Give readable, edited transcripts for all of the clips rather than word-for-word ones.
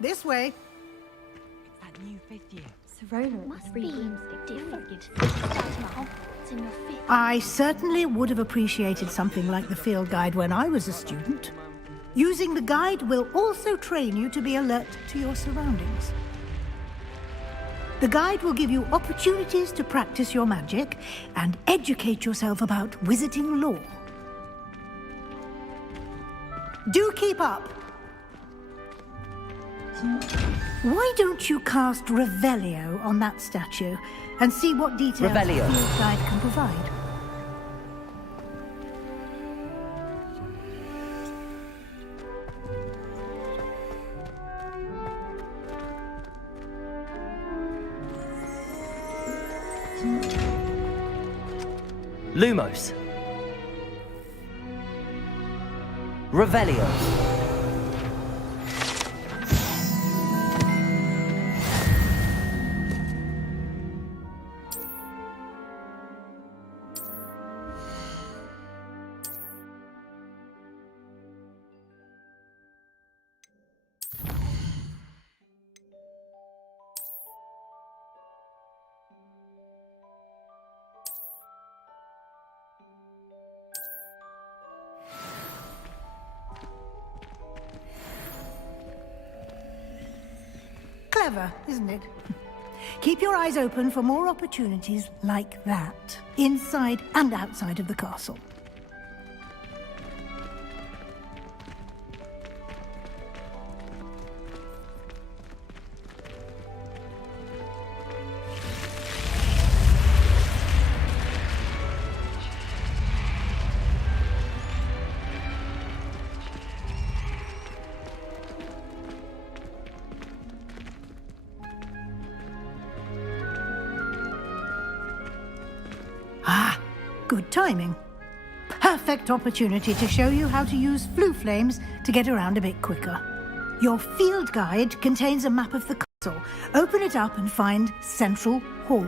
This way. That new fifth year. Serona Must be different. It's in your fifth. I certainly would have appreciated something like the field guide when I was a student. Using the guide will also train you to be alert to your surroundings. The guide will give you opportunities to practice your magic and educate yourself about wizarding lore. Do keep up! Why don't you cast Revelio on that statue and see what details the Revelio. field guide can provide? Lumos. Revelio. Clever, isn't it? Keep your eyes open for more opportunities like that, inside and outside of the castle. Ah, good timing. Perfect opportunity to show you how to use flue flames to get around a bit quicker. Your field guide contains a map of the castle. Open it up and find Central Hall.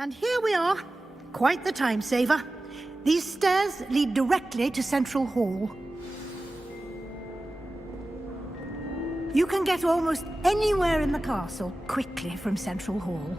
And here we are. Quite the time saver. These stairs lead directly to Central Hall. You can get almost anywhere in the castle quickly from Central Hall.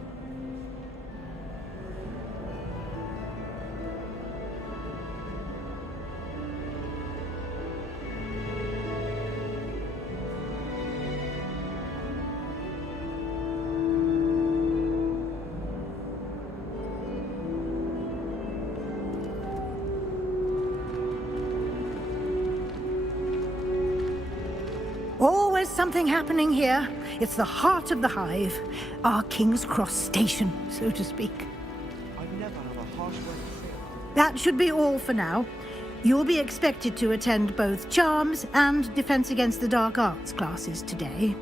Always something happening here. It's the heart of the hive. Our King's Cross station, so to speak. I've never had a harsh word to say. That should be all for now. You'll be expected to attend both Charms and Defense Against the Dark Arts classes today.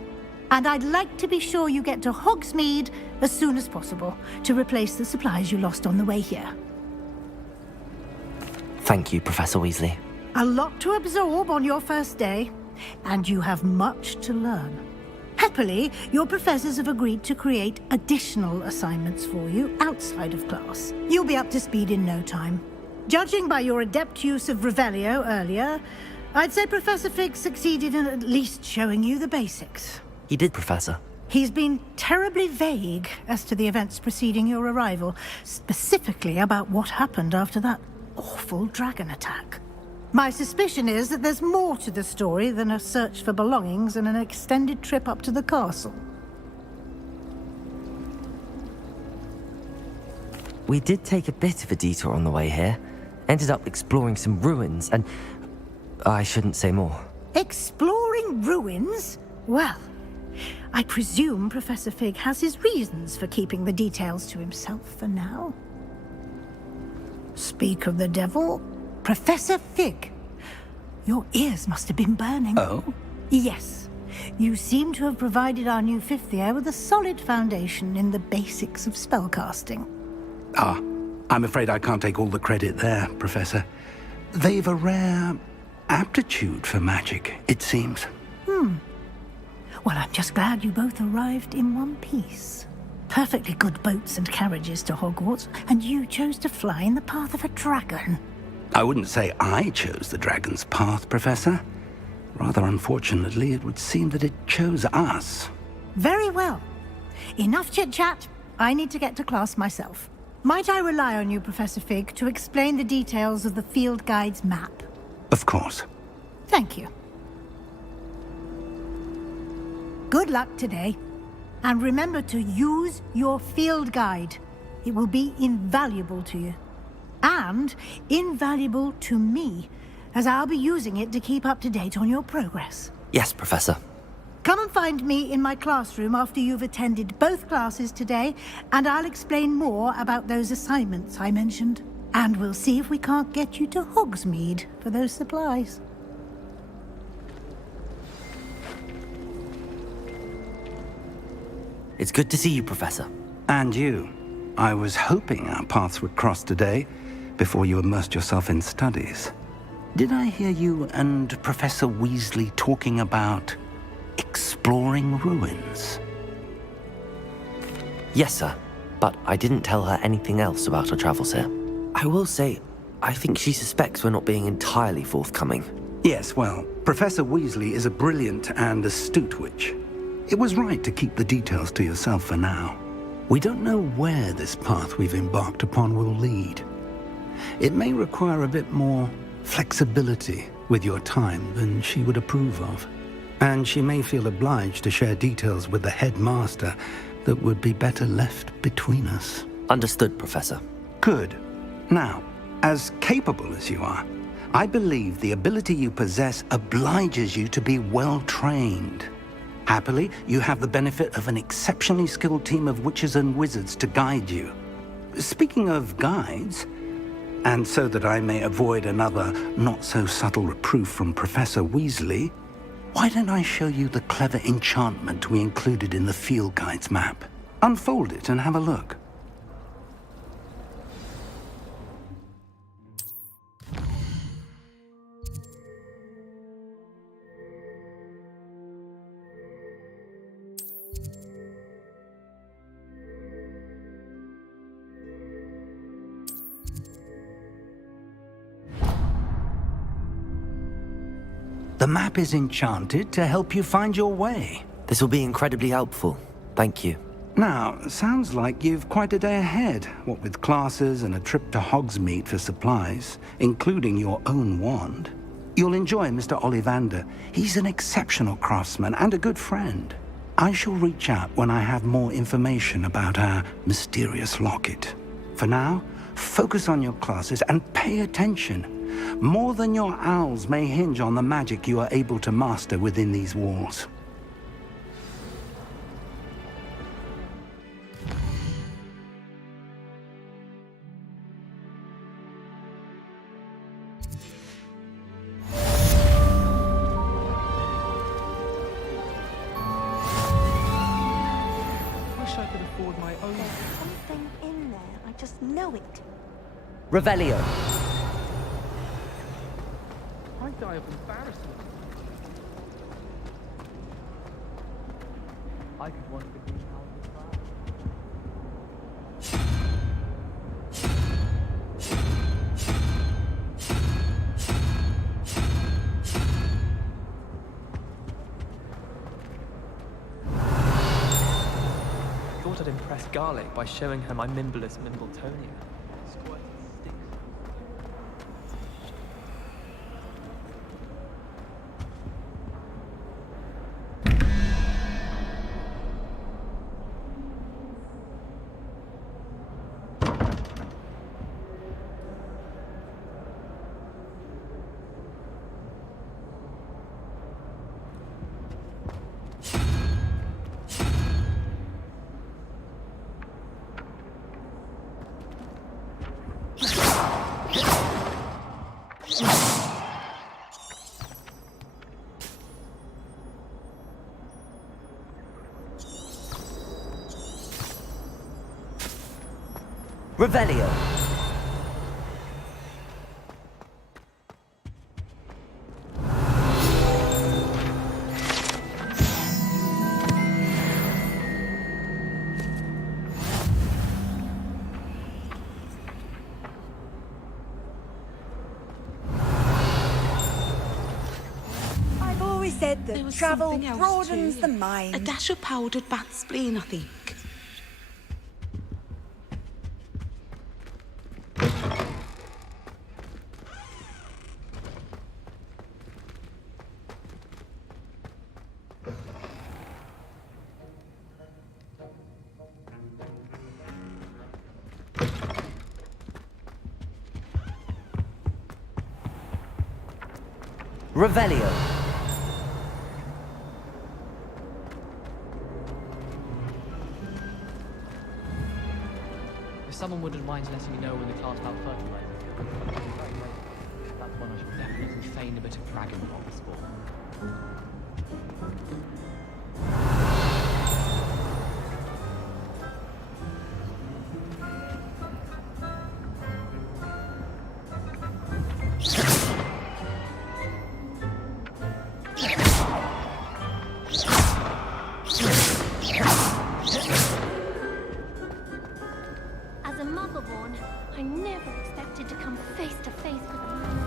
And I'd like to be sure you get to Hogsmeade as soon as possible to replace the supplies you lost on the way here. Thank you, Professor Weasley. A lot to absorb on your first day, and you have much to learn. Happily, your professors have agreed to create additional assignments for you outside of class. You'll be up to speed in no time. Judging by your adept use of Revelio earlier, I'd say Professor Fig succeeded in at least showing you the basics. He did, Professor. He's been terribly vague as to the events preceding your arrival, specifically about what happened after that awful dragon attack. My suspicion is that there's more to the story than a search for belongings and an extended trip up to the castle. We did take a bit of a detour on the way here. Ended up exploring some ruins and... I shouldn't say more. Exploring ruins? Well, I presume Professor Fig has his reasons for keeping the details to himself for now. Speak of the devil, Professor Fig. Your ears must have been burning. Oh? Yes. You seem to have provided our new fifth year with a solid foundation in the basics of spellcasting. Ah, I'm afraid I can't take all the credit there, Professor. They've a rare aptitude for magic, it seems. Well, I'm just glad you both arrived in one piece. Perfectly good boats and carriages to Hogwarts, and you chose to fly in the path of a dragon. I wouldn't say I chose the dragon's path, Professor. Rather unfortunately, it would seem that it chose us. Very well. Enough chit-chat. I need to get to class myself. Might I rely on you, Professor Fig, to explain the details of the field guide's map? Of course. Thank you. Good luck today. And remember to use your field guide. It will be invaluable to you. And invaluable to me, as I'll be using it to keep up to date on your progress. Yes, Professor. Come and find me in my classroom after you've attended both classes today, and I'll explain more about those assignments I mentioned. And we'll see if we can't get you to Hogsmeade for those supplies. It's good to see you, Professor. And you. I was hoping our paths would cross today, before you immersed yourself in studies. Did I hear you and Professor Weasley talking about exploring ruins? Yes, sir. But I didn't tell her anything else about our travels here. I will say, I think she suspects we're not being entirely forthcoming. Yes, well, Professor Weasley is a brilliant and astute witch. It was right to keep the details to yourself for now. We don't know where this path we've embarked upon will lead. It may require a bit more flexibility with your time than she would approve of. And she may feel obliged to share details with the headmaster that would be better left between us. Understood, Professor. Good. Now, as capable as you are, I believe the ability you possess obliges you to be well trained. Happily, you have the benefit of an exceptionally skilled team of witches and wizards to guide you. Speaking of guides, and so that I may avoid another not-so-subtle reproof from Professor Weasley, why don't I show you the clever enchantment we included in the field guide's map? Unfold it and have a look. The map is enchanted to help you find your way. This will be incredibly helpful. Thank you. Now, sounds like you've quite a day ahead, what with classes and a trip to Hogsmeade for supplies, including your own wand. You'll enjoy Mr. Ollivander. He's an exceptional craftsman and a good friend. I shall reach out when I have more information about our mysterious locket. For now, focus on your classes and pay attention. More than your owls may hinge on the magic you are able to master within these walls. Wish I could afford my own. There's something in there. I just know it. Revelio. I die of embarrassment. I could want to be out of the fire. Thought I'd impress Garlic by showing her my Mimbleless Mimbletonia. Squirting sticks. Revelio. I've always said There that was travel something else broadens too. the mind. A dash of powdered bat spleen, I think. Revelio. If someone wouldn't mind letting me know when the class about fertilizer, that's one I should definitely feign a bit of dragon box for. As a motherborn, I never expected to come face to face with a man.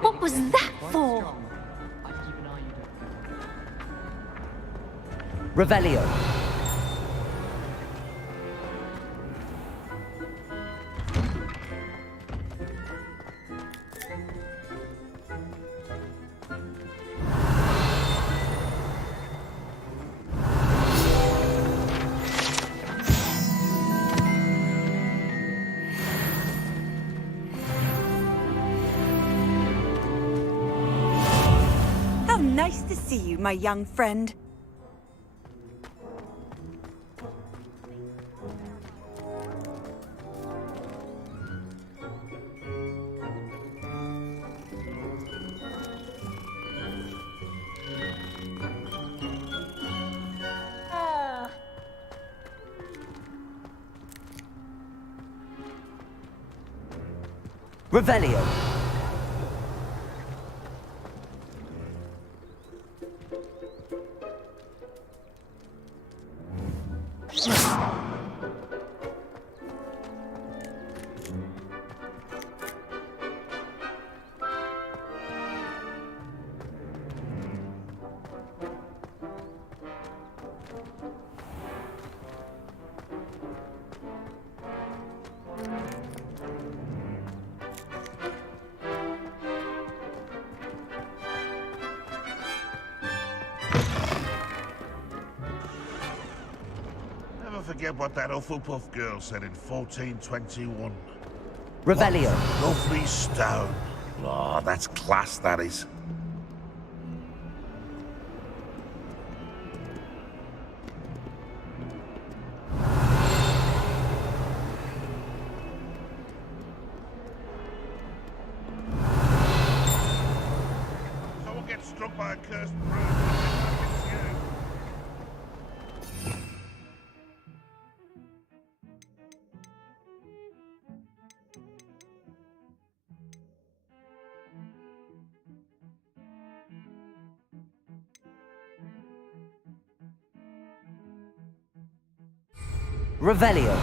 What was that for? I'd keep an eye on you. Revelio. How nice to see you, my young friend. Revelio. Never forget what that Hufflepuff girl said in 1421. Revelio. Lovely stone. Oh, that's class, that is. Someone gets struck by a cursed broom. It's you. Revelio.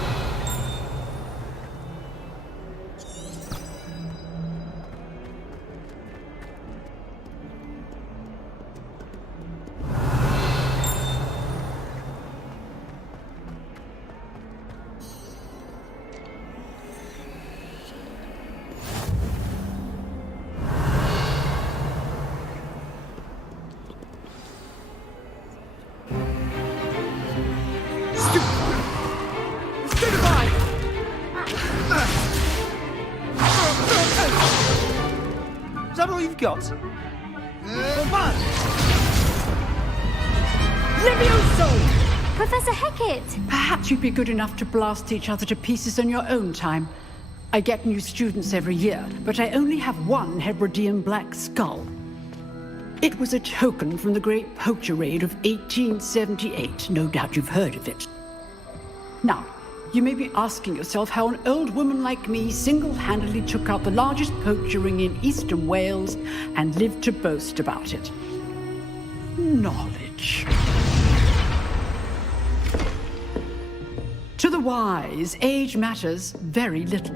Is that all you've got? Levioso! Professor Hecat! Perhaps you'd be good enough to blast each other to pieces on your own time. I get new students every year, but I only have one Hebridean black skull. It was a token from the Great Poacher Raid of 1878. No doubt you've heard of it. Now, you may be asking yourself how an old woman like me single-handedly took out the largest poacher ring in eastern Wales and lived to boast about it. Knowledge. To the wise, age matters very little.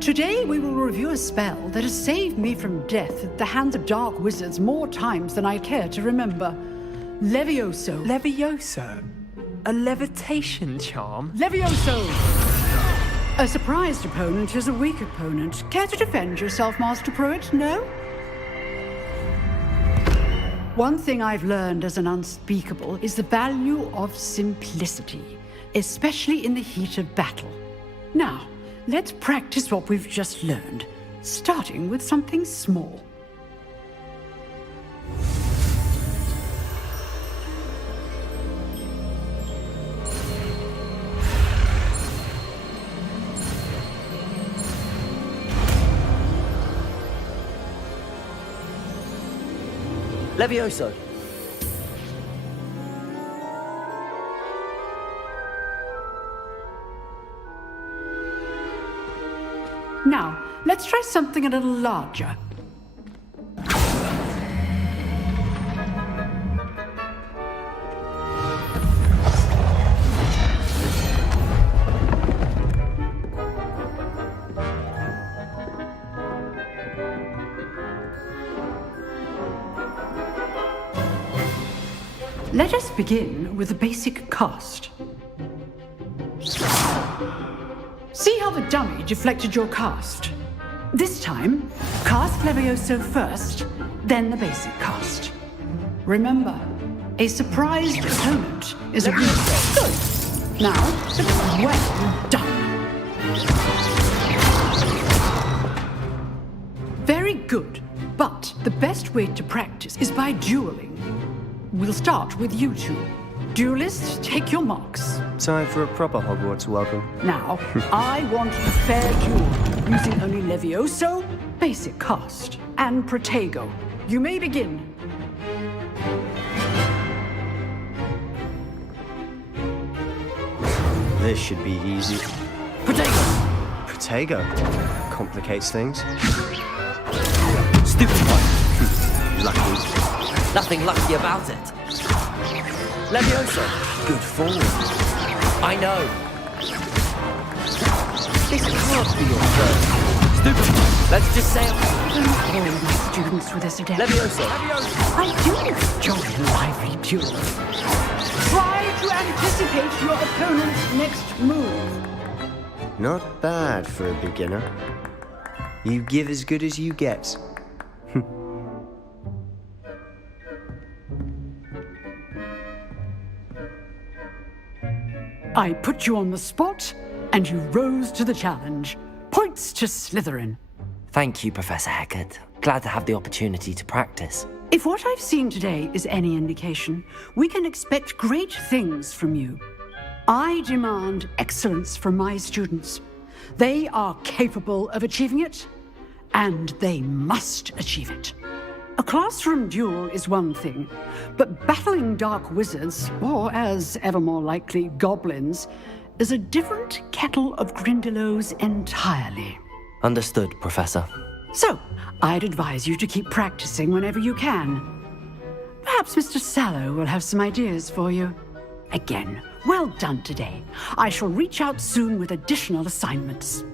Today we will review a spell that has saved me from death at the hands of dark wizards more times than I care to remember. Levioso. Levioso? A levitation charm? Levioso! A surprised opponent is a weak opponent. Care to defend yourself, Master Pruitt? No? One thing I've learned as an unspeakable is the value of simplicity, especially in the heat of battle. Now, let's practice what we've just learned, starting with something small. Levioso! Now, let's try something a little larger. Let us begin with the basic cast. See how the dummy deflected your cast? This time, cast Levioso first, then the basic cast. Remember, a surprised opponent is a good. Now, well done. Very good, but the best way to practice is by dueling. We'll start with you two. Duelists, take your marks. Time for a proper Hogwarts welcome. Now, I want a fair duel, using only Levioso, basic cast, and Protego. You may begin. This should be easy. Protego! Protego? Complicates things. Stupid one! Lucky. Nothing lucky about it. Levioso! Good form. I know. This can't be your first. Stupid. Let's just say Don't worry, my students with us today. Levioso. I do enjoy lively duels. Try to anticipate your opponent's next move. Not bad for a beginner. You give as good as you get. I put you on the spot, and you rose to the challenge. Points to Slytherin. Thank you, Professor Hecat. Glad to have the opportunity to practice. If what I've seen today is any indication, we can expect great things from you. I demand excellence from my students. They are capable of achieving it, and they must achieve it. A classroom duel is one thing, but battling dark wizards, or as ever more likely, goblins, is a different kettle of Grindylows entirely. Understood, Professor. So, I'd advise you to keep practicing whenever you can. Perhaps Mr. Sallow will have some ideas for you. Again, well done today. I shall reach out soon with additional assignments.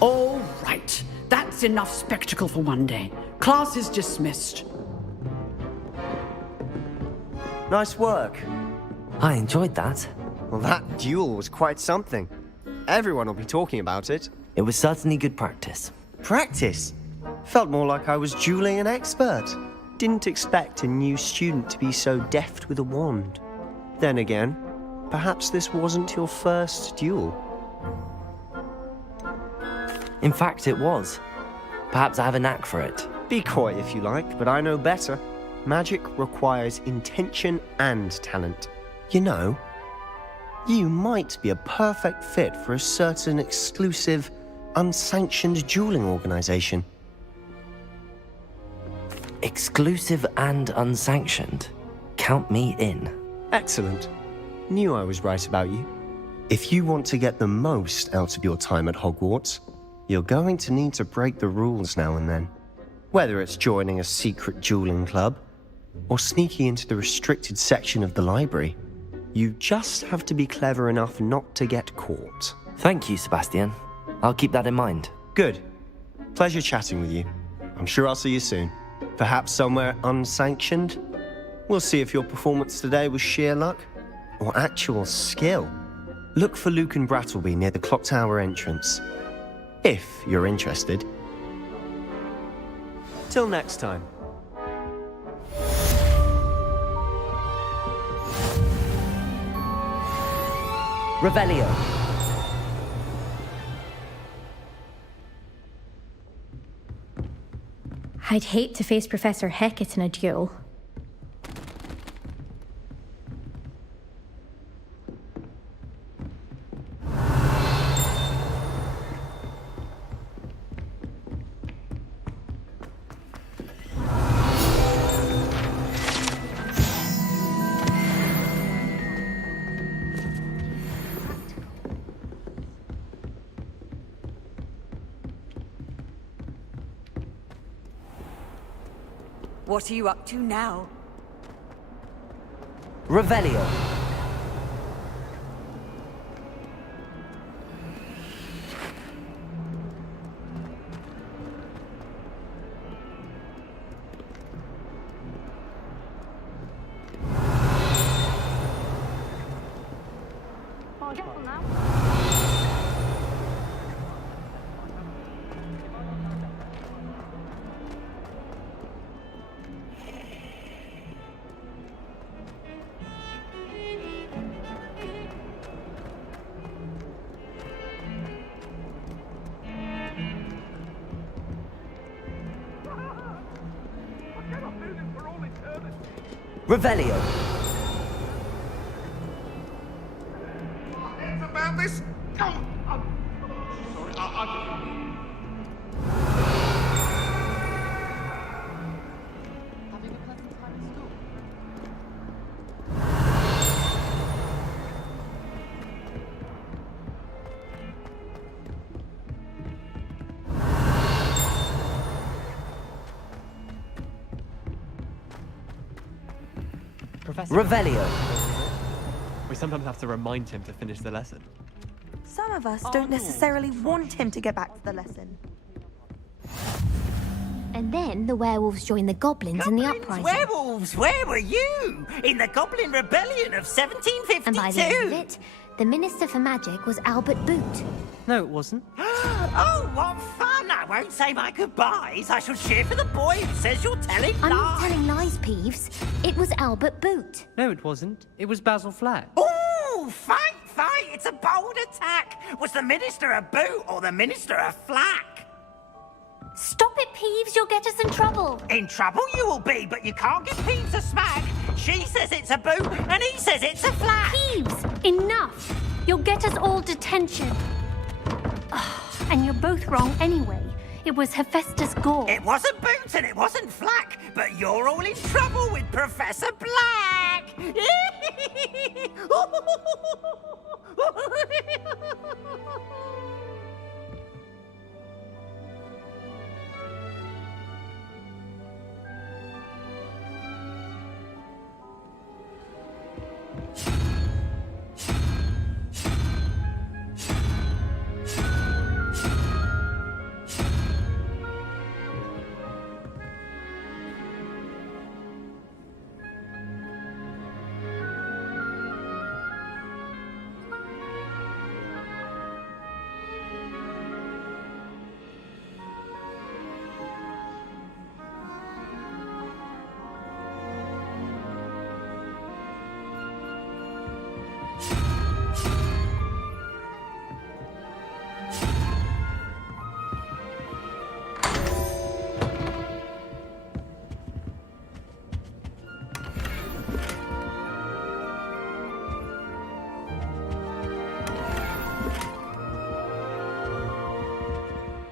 All right. That's enough spectacle for one day. Class is dismissed. Nice work. I enjoyed that. Well, that duel was quite something. Everyone will be talking about it. It was certainly good practice. Practice? Felt more like I was dueling an expert. Didn't expect a new student to be so deft with a wand. Then again, perhaps this wasn't your first duel. In fact, it was. Perhaps I have a knack for it. Be coy if you like, but I know better. Magic requires intention and talent. You know, you might be a perfect fit for a certain exclusive, unsanctioned dueling organization. Exclusive and unsanctioned. Count me in. Excellent. Knew I was right about you. If you want to get the most out of your time at Hogwarts, you're going to need to break the rules now and then. Whether it's joining a secret dueling club, or sneaking into the restricted section of the library, you just have to be clever enough not to get caught. Thank you, Sebastian. I'll keep that in mind. Good. Pleasure chatting with you. I'm sure I'll see you soon. Perhaps somewhere unsanctioned? We'll see if your performance today was sheer luck or actual skill. Look for Luke and Brattleby near the clock tower entrance, if you're interested. Till next time. Revelio. I'd hate to face Professor Hecat in a duel. What are you up to now? Revelio. Careful now. Revelio. It's about this. Oh, sorry, Having a pleasant time at school. Professor. Revelio. We sometimes have to remind him to finish the lesson. Some of us don't necessarily want him to get back to the lesson. And then the werewolves joined the goblins in the uprising. Werewolves, where were you? In the Goblin Rebellion of 1752? And by the end of it, the Minister for Magic was Albert Boot. No, it wasn't. Oh, what fun! I won't say my goodbyes. I shall cheer for the boy who says you're telling lies. I'm not telling lies, Peeves. It was Albert Boot. No, it wasn't. It was Basil Flack. Ooh, fight! It's a bold attack. Was the Minister a boot or the Minister a flack? Stop it, Peeves. You'll get us in trouble. In trouble you will be, but you can't give Peeves a smack. She says it's a boot and he says it's a flack. Peeves, enough. You'll get us all detention. And you're both wrong anyway. It was Hephaestus Gore. It wasn't boot and it wasn't flack, but you're all in trouble with Professor Black.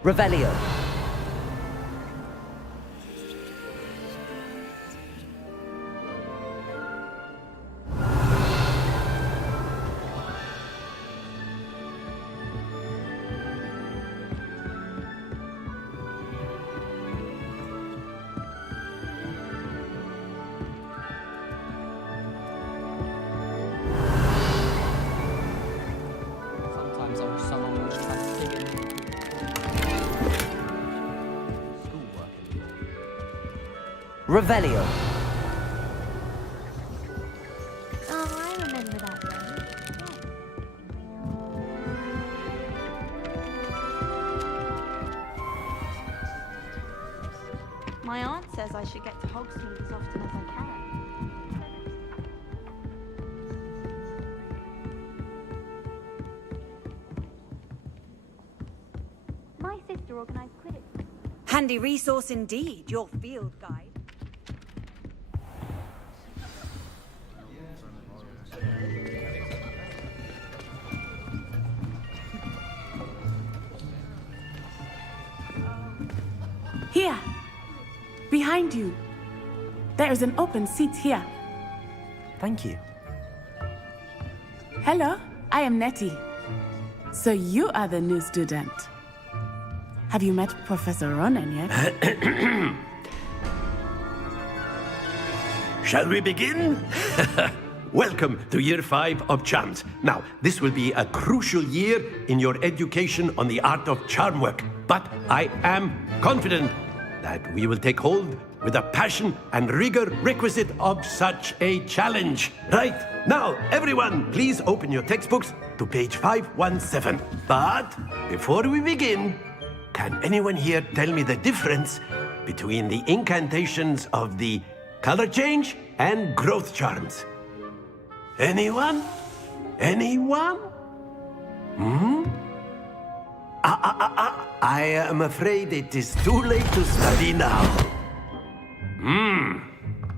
Revelio. Sometimes I wish someone would try to dig in. Schoolwork. Revelio. Oh, I remember that one. My aunt says I should get to Hogsmeade as often as I can. My sister organised Quidditch. Handy resource indeed, your field guide. Here, behind you. There is an open seat here. Thank you. Hello, I am Nettie. So you are the new student. Have you met Professor Ronan yet? Shall we begin? Welcome to Year 5 of Charms. Now, this will be a crucial year in your education on the art of charm work. But I am confident that we will take hold with the passion and rigor requisite of such a challenge. Right, now, everyone, please open your textbooks to page 517. But before we begin, can anyone here tell me the difference between the incantations of the color change and growth charms? Anyone? Anyone? I am afraid it is too late to study now.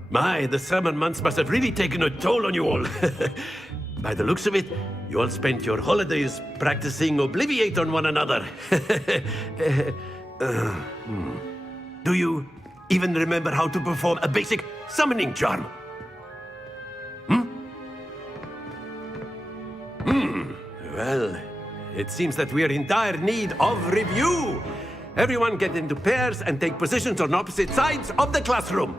My, the summer months must have really taken a toll on you all. By the looks of it, you all spent your holidays practicing Obliviate on one another. Do you even remember how to perform a basic summoning charm? Well, it seems that we are in dire need of review. Everyone get into pairs and take positions on opposite sides of the classroom.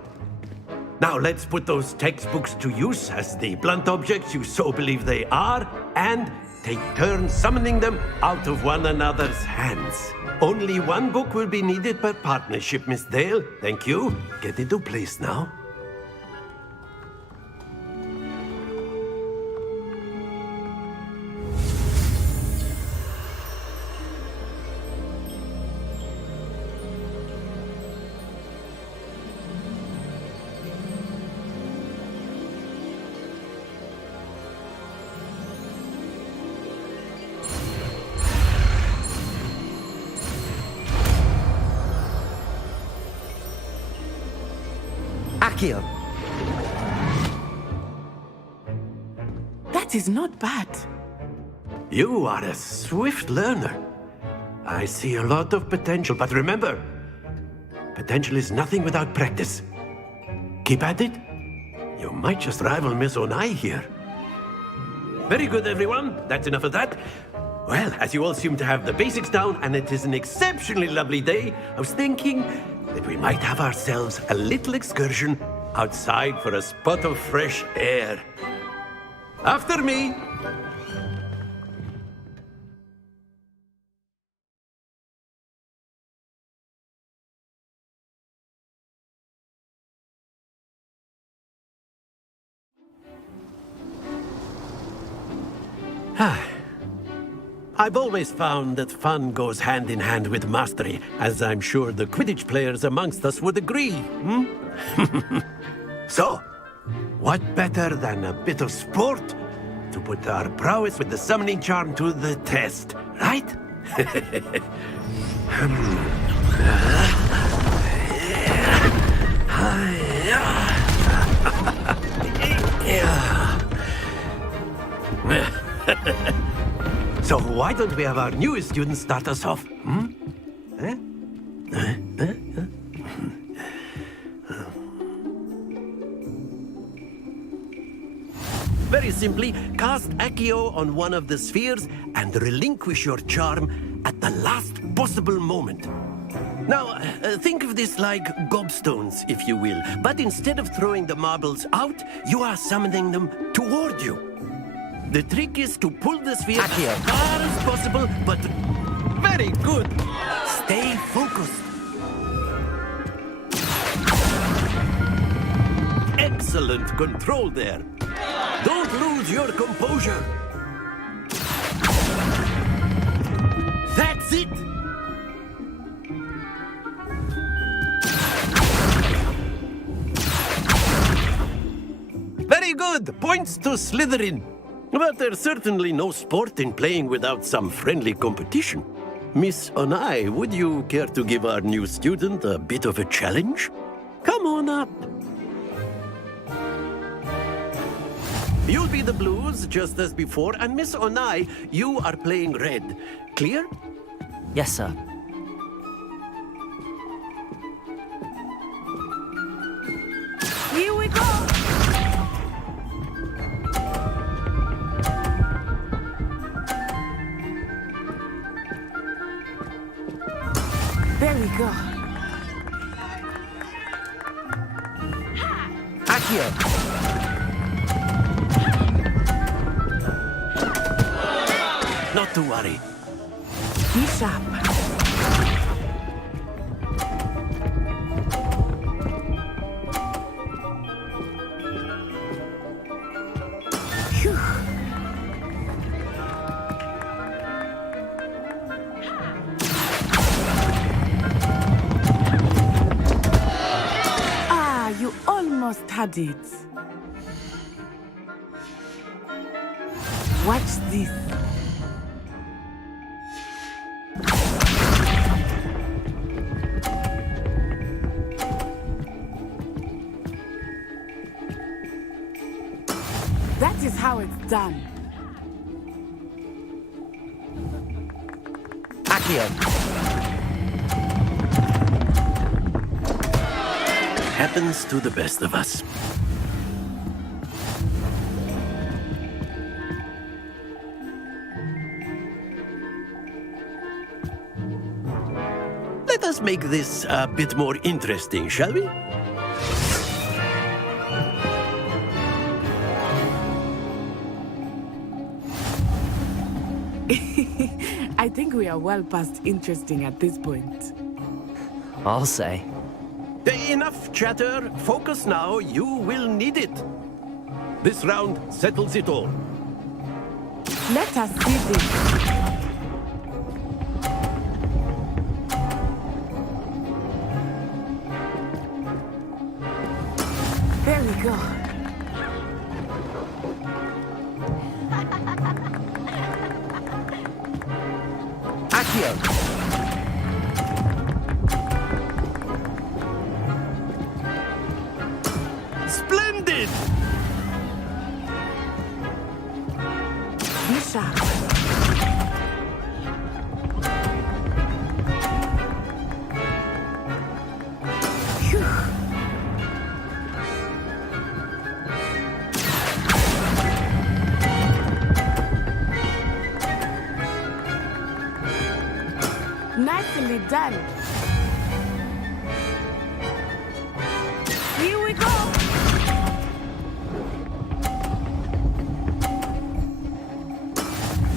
Now let's put those textbooks to use as the blunt objects you so believe they are, and take turns summoning them out of one another's hands. Only one book will be needed per partnership, Miss Dale. Thank you. Get into place now. Accio. That is not bad. You are a swift learner. I see a lot of potential, but remember, potential is nothing without practice. Keep at it. You might just rival Miss Onai here. Very good, everyone. That's enough of that. Well, as you all seem to have the basics down, and it is an exceptionally lovely day, I was thinking that we might have ourselves a little excursion outside for a spot of fresh air. After me. I've always found that fun goes hand in hand with mastery, as I'm sure the Quidditch players amongst us would agree. So, what better than a bit of sport to put our prowess with the summoning charm to the test, right? So why don't we have our newest student start us off? Very simply, cast Accio on one of the spheres and relinquish your charm at the last possible moment. Now, think of this like gobstones, if you will. But instead of throwing the marbles out, you are summoning them toward you. The trick is to pull the sphere as far as possible, but very good. Stay focused. Excellent control there. Don't lose your composure. That's it. Very good. Points to Slytherin. But there's certainly no sport in playing without some friendly competition. Miss Onai, would you care to give our new student a bit of a challenge? Come on up. You'll be the blues, just as before, and Miss Onai, you are playing red. Clear? Yes, sir. Here we go! There we go. Accio! Not to worry. Be sharp. Phew. Ah, you almost had it. Watch this. That is how it's done. Accio! Happens to the best of us. Let us make this a bit more interesting, shall we? I think we are well past interesting at this point. I'll say. Enough chatter. Focus now. You will need it. This round settles it all. Let us see this. There we go. Accio! Splendid! Be sharp. Phew. Nicely done. Here we go!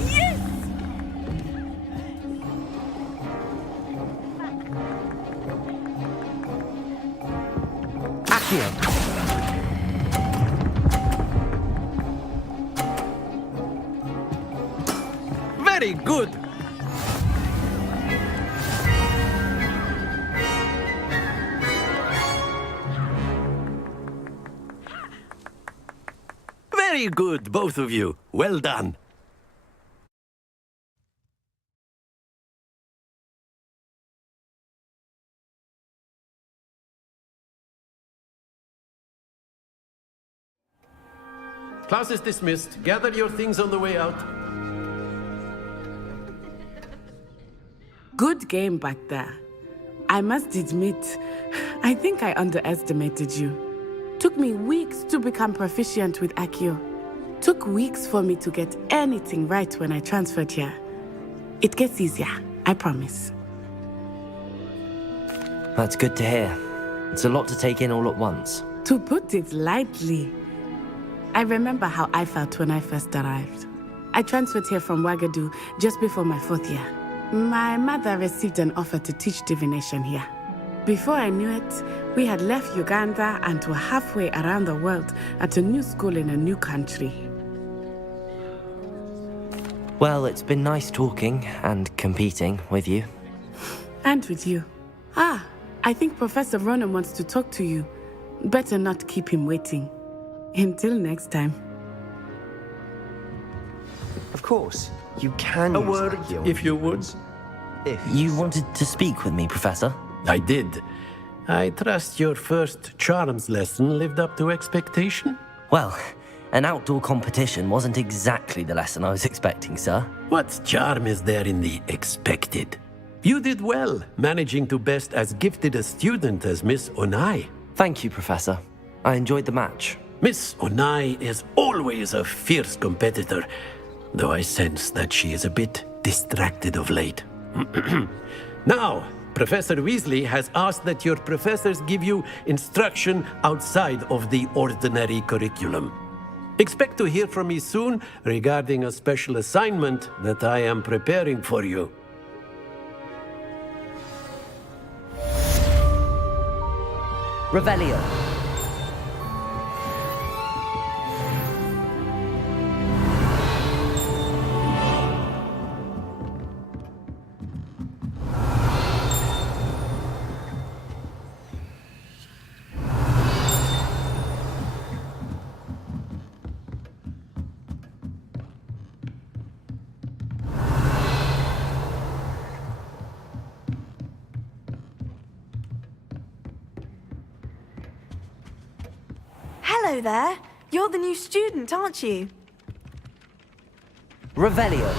Yes! Accio! Very good! Very good, both of you. Well done. Class is dismissed. Gather your things on the way out. Good game back there. I must admit, I think I underestimated you. Took me weeks to become proficient with Accio. Took weeks for me to get anything right when I transferred here. It gets easier, I promise. That's good to hear. It's a lot to take in all at once. To put it lightly, I remember how I felt when I first arrived. I transferred here from Wagadu just before my 4th year. My mother received an offer to teach divination here. Before I knew it, we had left Uganda and were halfway around the world at a new school in a new country. Well, it's been nice talking and competing with you. And with you. Ah, I think Professor Ronan wants to talk to you. Better not keep him waiting. Until next time. Of course, you can A use word, Accio if you would. You wanted to speak with me, Professor? I did. I trust your first charms lesson lived up to expectation? Well, an outdoor competition wasn't exactly the lesson I was expecting, sir. What charm is there in the expected? You did well, managing to best as gifted a student as Miss Onai. Thank you, Professor. I enjoyed the match. Miss Onai is always a fierce competitor, though I sense that she is a bit distracted of late. Now, Professor Weasley has asked that your professors give you instruction outside of the ordinary curriculum. Expect to hear from me soon regarding a special assignment that I am preparing for you. Revelio. Hello there. You're the new student, aren't you? Revelio.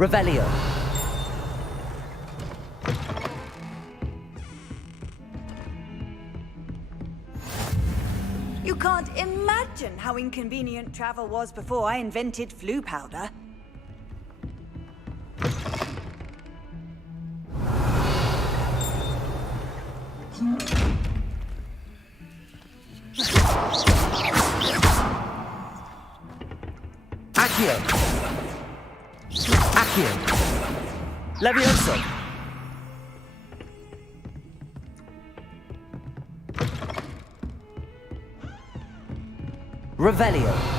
Revelio. You can't imagine how inconvenient travel was before I invented flu powder. Accio. Accio. Levioso. Revelio.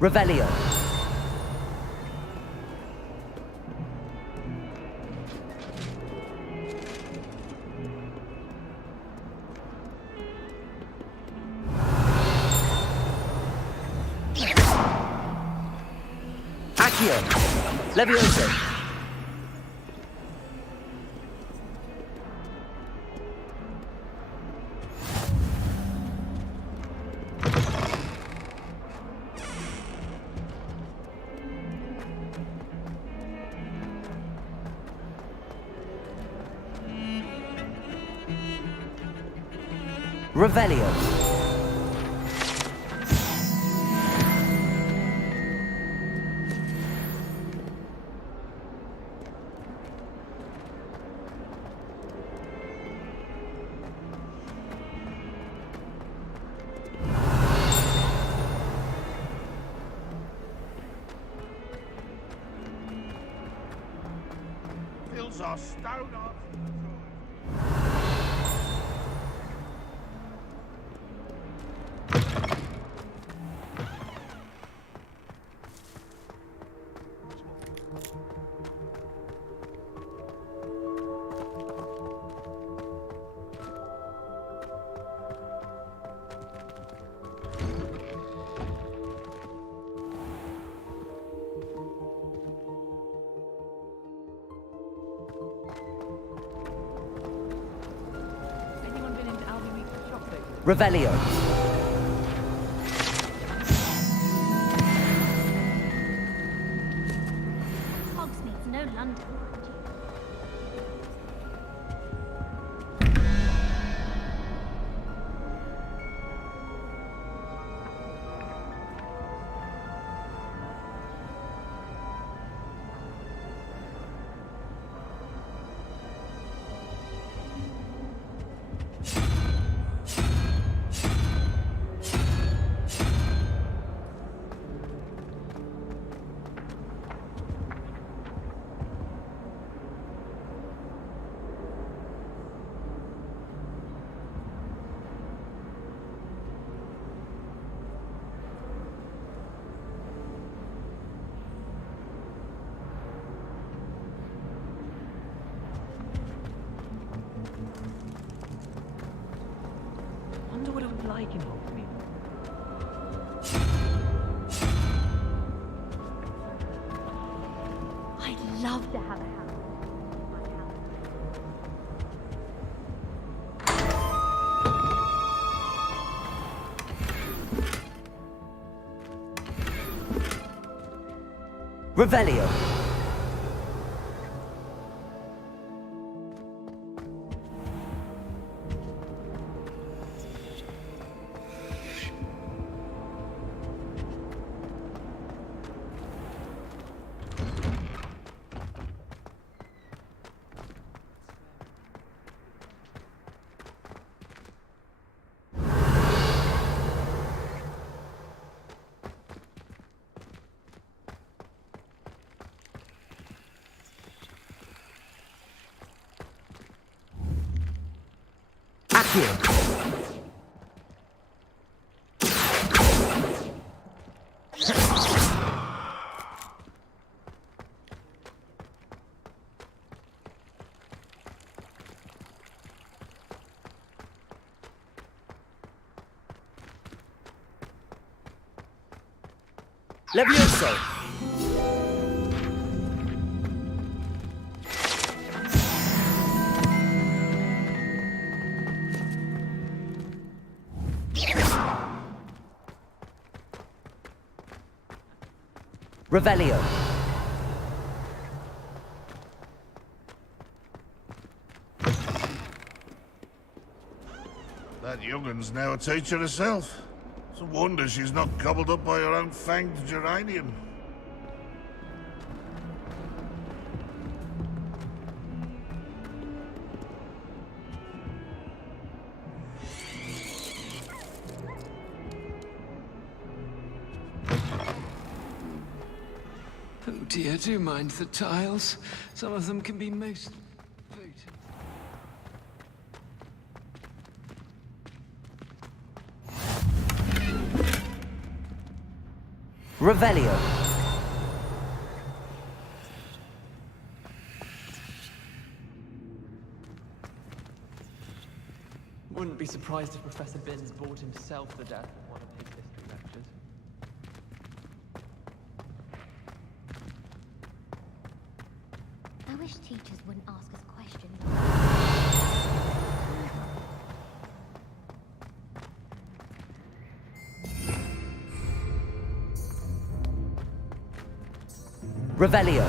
Revelio. Accio. Levioso. Revelio. Hills are stone art. Revelio. Hogsmeade's no London. Wonder what it would be like in Hogsmeade. I'd love to have a house. Revelio. Levioso. Revelio. That young'un's now a teacher herself. It's a wonder she's not gobbled up by her own fanged geranium. Oh dear, do mind the tiles. Some of them can be most potent. Revelio. Wouldn't be surprised if Professor Binns bought himself the death of one of his history lectures. I wish teachers wouldn't ask us questions. Revelio.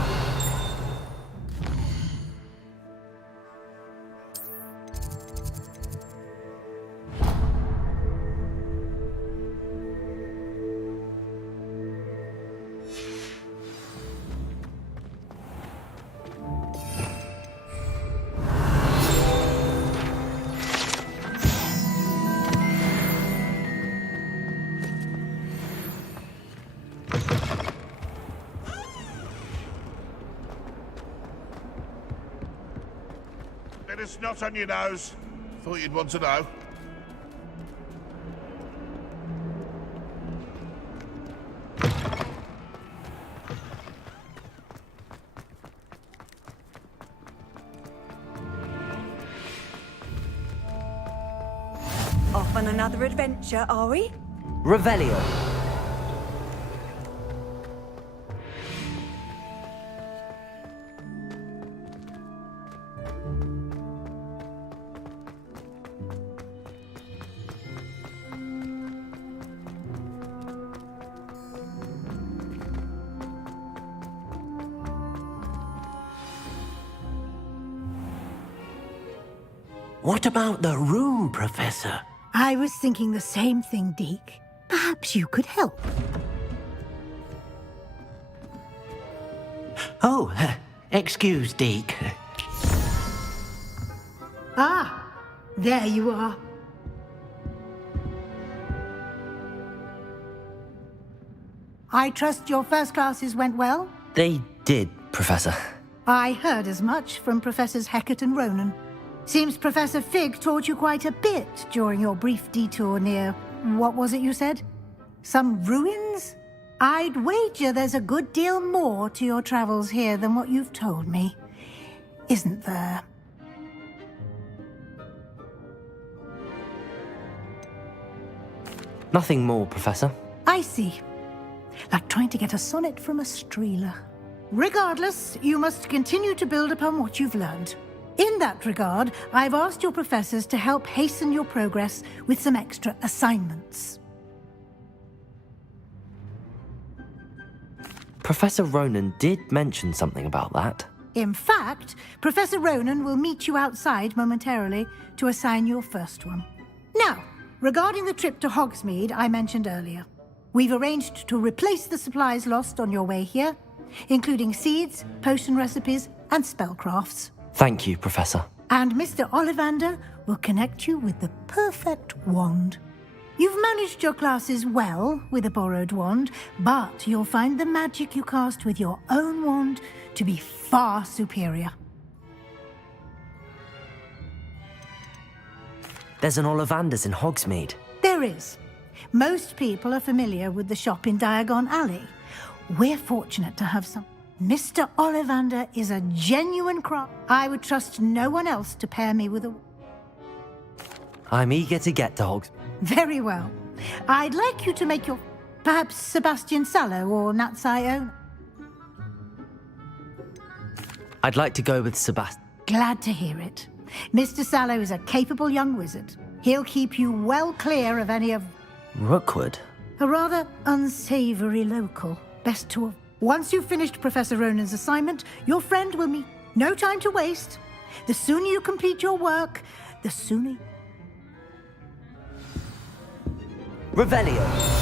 snot on your nose. Thought you'd want to know. Off on another adventure, are we? Revelio. What about the room, Professor? I was thinking the same thing, Deke. Perhaps you could help. Oh, excuse, Deke. Ah, there you are. I trust your first classes went well? They did, Professor. I heard as much from Professors Hecat and Ronan. Seems Professor Fig taught you quite a bit during your brief detour near... what was it you said? Some ruins? I'd wager there's a good deal more to your travels here than what you've told me. Isn't there? Nothing more, Professor. I see. Like trying to get a sonnet from a streeler. Regardless, you must continue to build upon what you've learned. In that regard, I've asked your professors to help hasten your progress with some extra assignments. Professor Ronan did mention something about that. In fact, Professor Ronan will meet you outside momentarily to assign your first one. Now, regarding the trip to Hogsmeade I mentioned earlier, we've arranged to replace the supplies lost on your way here, including seeds, potion recipes, and spellcrafts. Thank you, Professor. And Mr. Ollivander will connect you with the perfect wand. You've managed your classes well with a borrowed wand, but you'll find the magic you cast with your own wand to be far superior. There's an Ollivander's in Hogsmeade. There is. Most people are familiar with the shop in Diagon Alley. We're fortunate to have some. Mr. Ollivander is a genuine craft. I would trust no one else to pair me with a... I'm eager to get to Hogsmeade. Very well. I'd like you to make your... perhaps Sebastian Sallow or Natsai Ona. I'd like to go with Sebastian. Glad to hear it. Mr. Sallow is a capable young wizard. He'll keep you well clear of any of... Rookwood? A rather unsavory local. Best to... Once you've finished Professor Ronan's assignment, your friend will meet... No time to waste. The sooner you complete your work, the sooner... Revelio.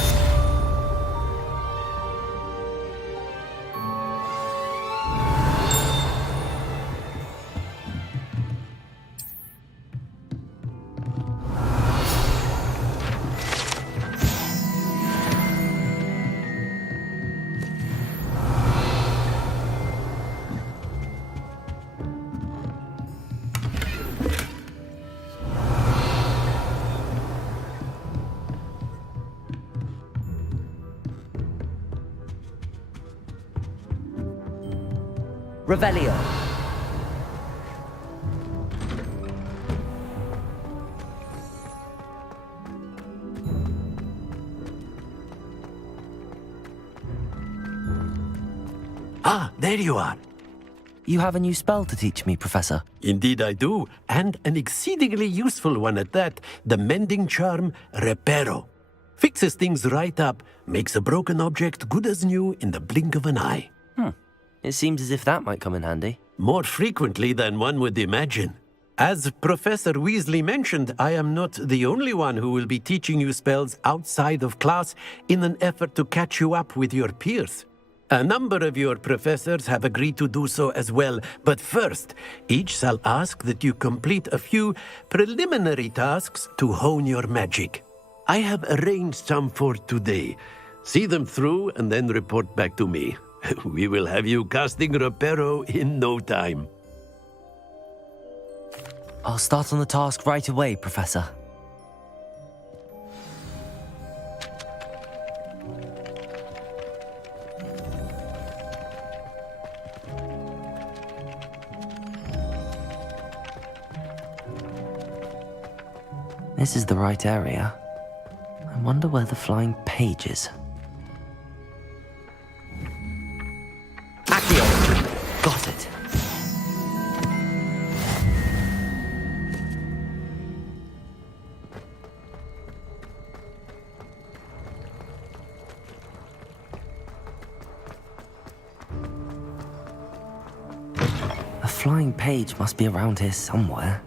Revelio. Ah, there you are. You have a new spell to teach me, Professor. Indeed I do, and an exceedingly useful one at that. The mending charm, Reparo. Fixes things right up, makes a broken object good as new in the blink of an eye. It seems as if that might come in handy. More frequently than one would imagine. As Professor Weasley mentioned, I am not the only one who will be teaching you spells outside of class in an effort to catch you up with your peers. A number of your professors have agreed to do so as well, but first, each shall ask that you complete a few preliminary tasks to hone your magic. I have arranged some for today. See them through and then report back to me. We will have you casting Reparo in no time. I'll start on the task right away, Professor. This is the right area. I wonder where the flying page is. Accio! Got it. A flying page must be around here somewhere.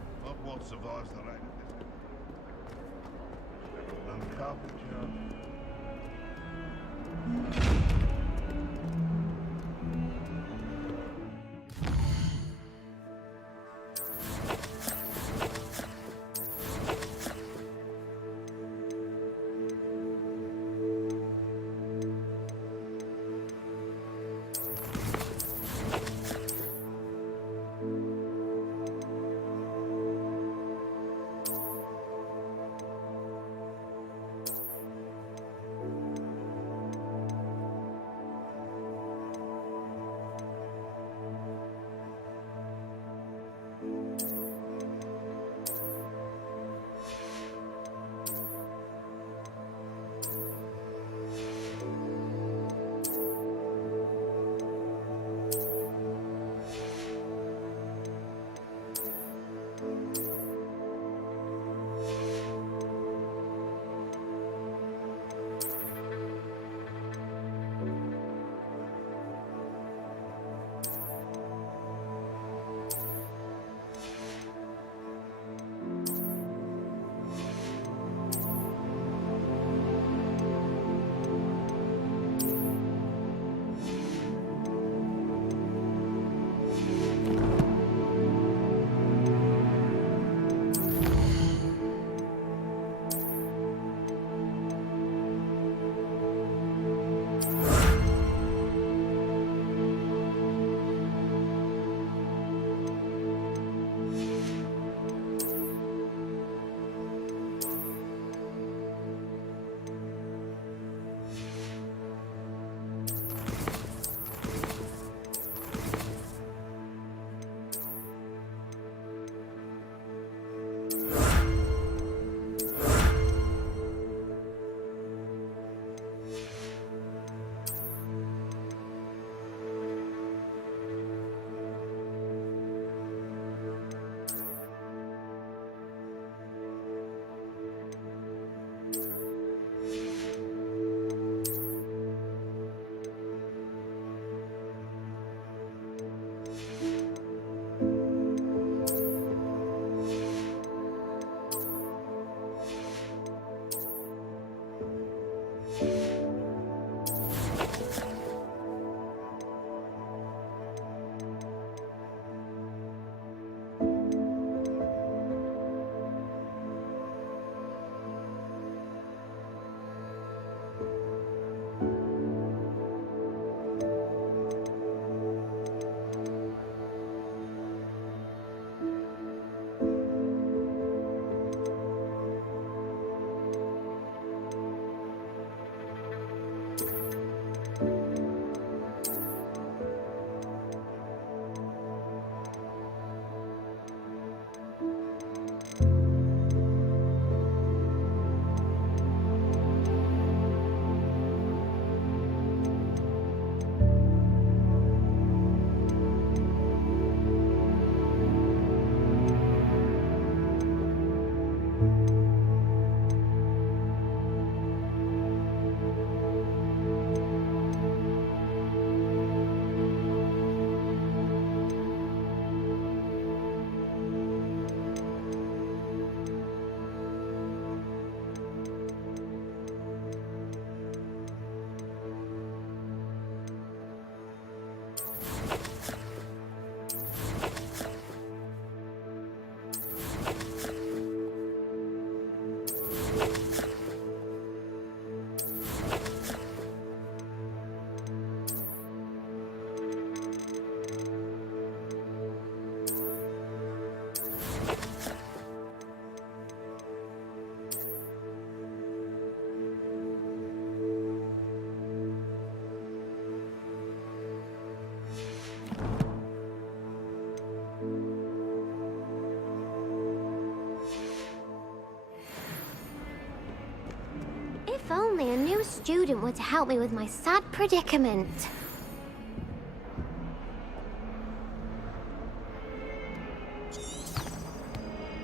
If only a new student were to help me with my sad predicament.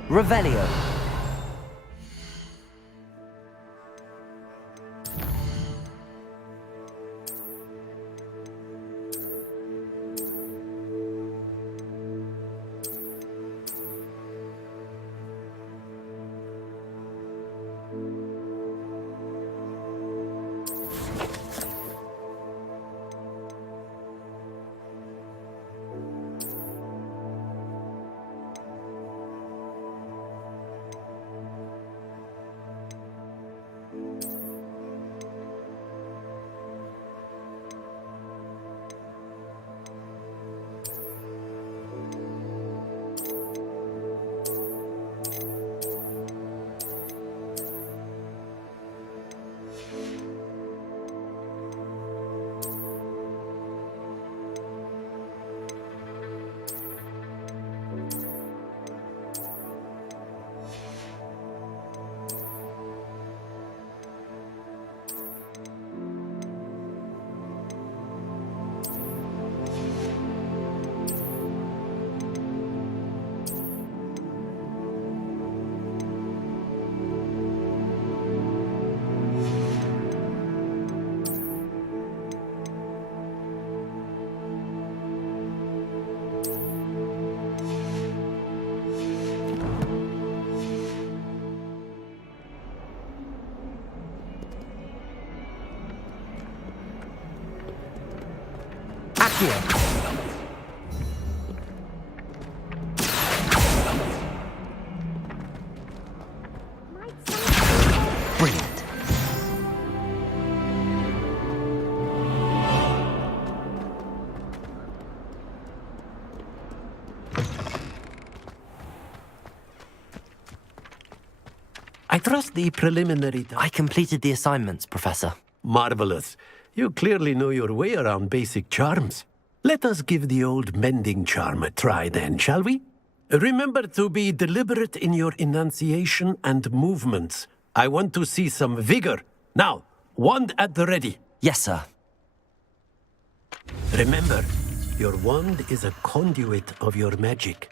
Revelio. Brilliant. I trust the preliminary... I completed the assignments, Professor. Marvelous. You clearly know your way around basic charms. Let us give the old mending charm a try then, shall we? Remember to be deliberate in your enunciation and movements. I want to see some vigor. Now, wand at the ready. Yes, sir. Remember, your wand is a conduit of your magic.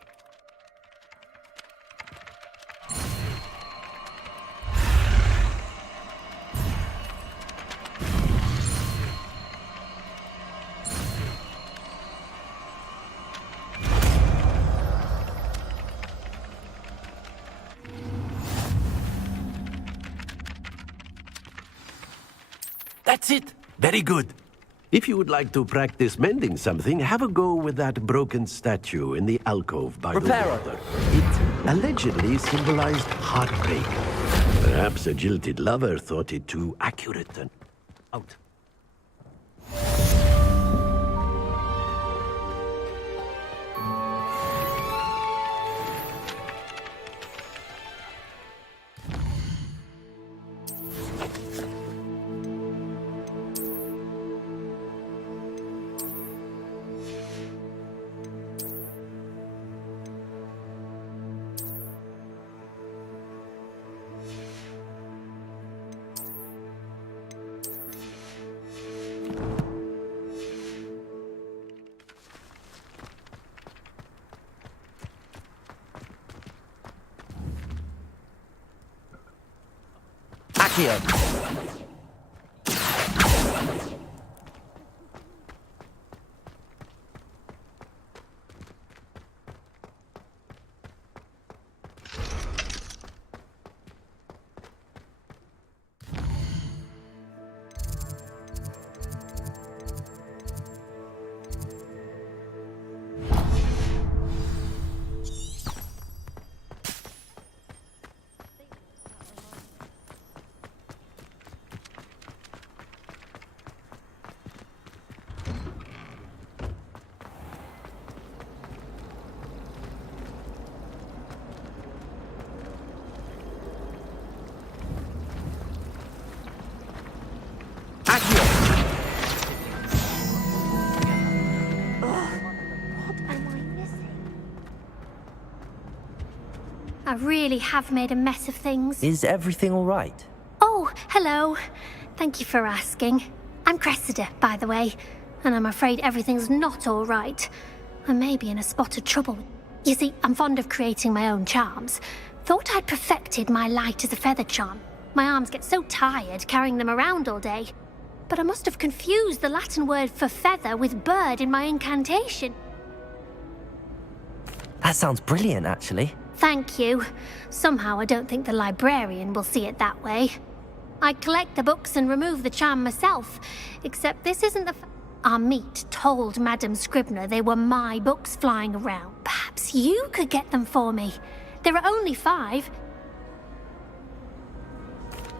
That's it. Very good. If you would like to practice mending something, have a go with that broken statue in the alcove by the water. It allegedly symbolized heartbreak. Perhaps a jilted lover thought it too accurate and... out. Accio. I really have made a mess of things. Is everything all right? Oh, Oh, hello. Thank you for asking. I'm Cressida, by the way, and I'm afraid everything's not all right. I may be in a spot of trouble. You see, I'm fond of creating my own charms. Thought I'd perfected my light as a feather charm. My arms get so tired carrying them around all day. But I must have confused the Latin word for feather with bird in my incantation. That sounds brilliant, actually. Thank you. Somehow I don't think the librarian will see it that way. I collect the books and remove the charm myself, except this isn't the Our meet told Madame Scribner they were my books flying around. Perhaps you could get them for me. There are only 5.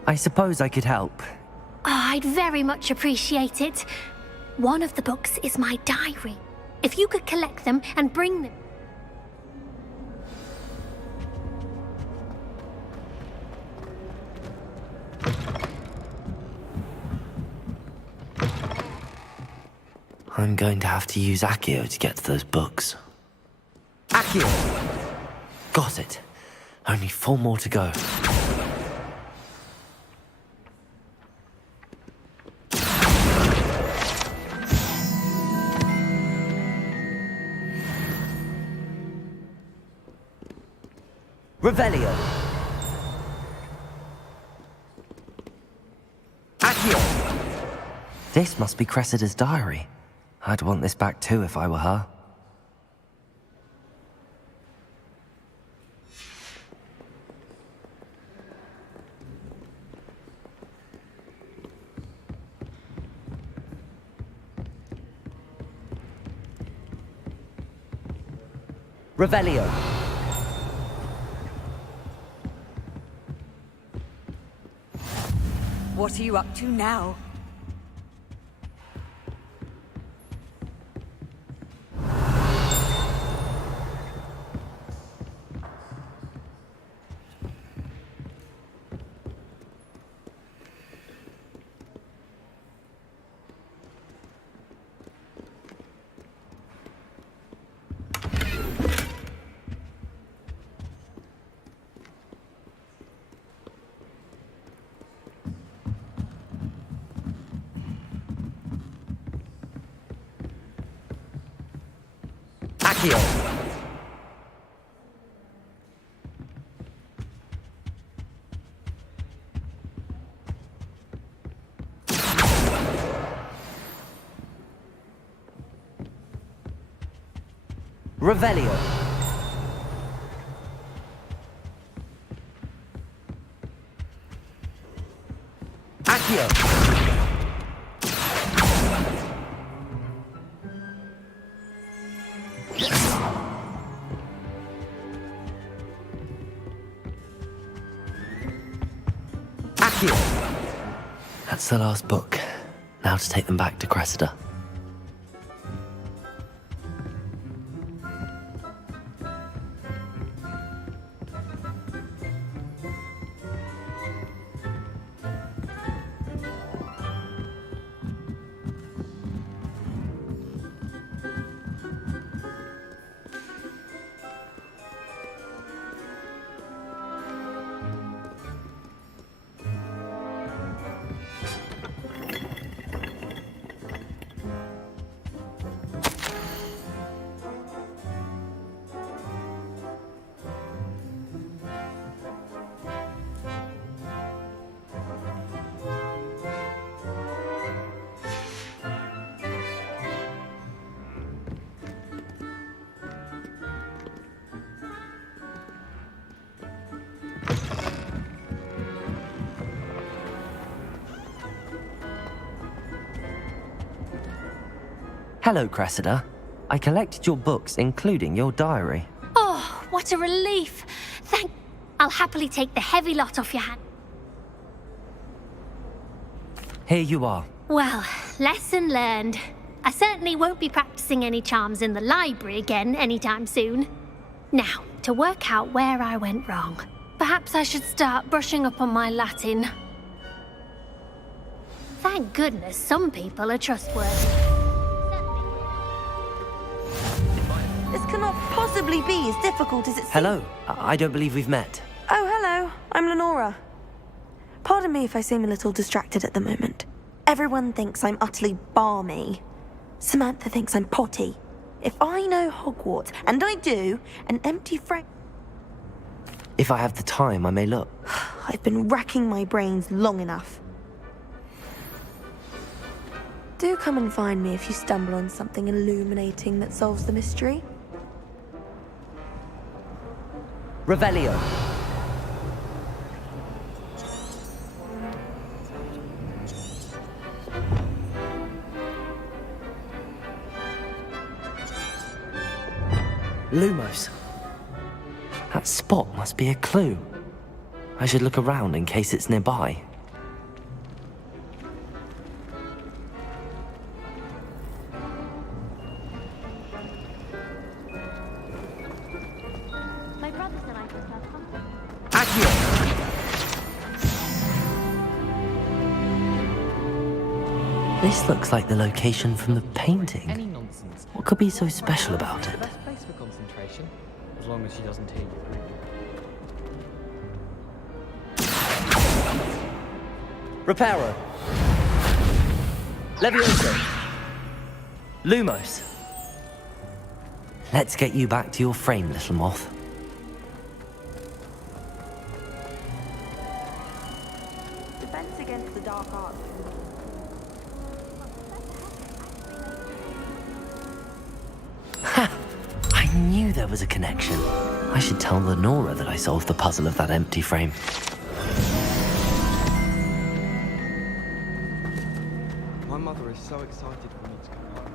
I suppose I could help. I'd very much appreciate it. One of the books is my diary. If you could collect them and bring them... I'm going to have to use Accio to get to those books. Accio! Got it. Only 4 more to go. Revelio! Accio! This must be Cressida's diary. I'd want this back too if I were her. Revelio! What are you up to now? Accio! Revelio! Accio! That's the last book. Now to take them back to Cressida. Hello, Cressida. I collected your books, including your diary. Oh, what a relief. I'll happily take the heavy lot off your hand. Here you are. Well, lesson learned. I certainly won't be practicing any charms in the library again anytime soon. Now, to work out where I went wrong. Perhaps I should start brushing up on my Latin. Thank goodness some people are trustworthy. This cannot possibly be as difficult as it seems. Hello. I don't believe we've met. Oh, hello. I'm Lenora. Pardon me if I seem a little distracted at the moment. Everyone thinks I'm utterly balmy. Samantha thinks I'm potty. If I know Hogwarts, and I do, an empty frame... If I have the time, I may look. I've been racking my brains long enough. Do come and find me if you stumble on something illuminating that solves the mystery. Revelio. Lumos. That spot must be a clue. I should look around in case it's nearby. My brother said I could have company. Accio! This looks like the location from the painting. Any nonsense. What could be so special about The it? best place for concentration, as long as she doesn't hear you. Reparo. Levioso. Lumos. Let's get you back to your frame, little moth. Defense against the dark arts. Ha! I knew there was a connection. I should tell Lenora that I solved the puzzle of that empty frame. My mother is so excited for me to come home.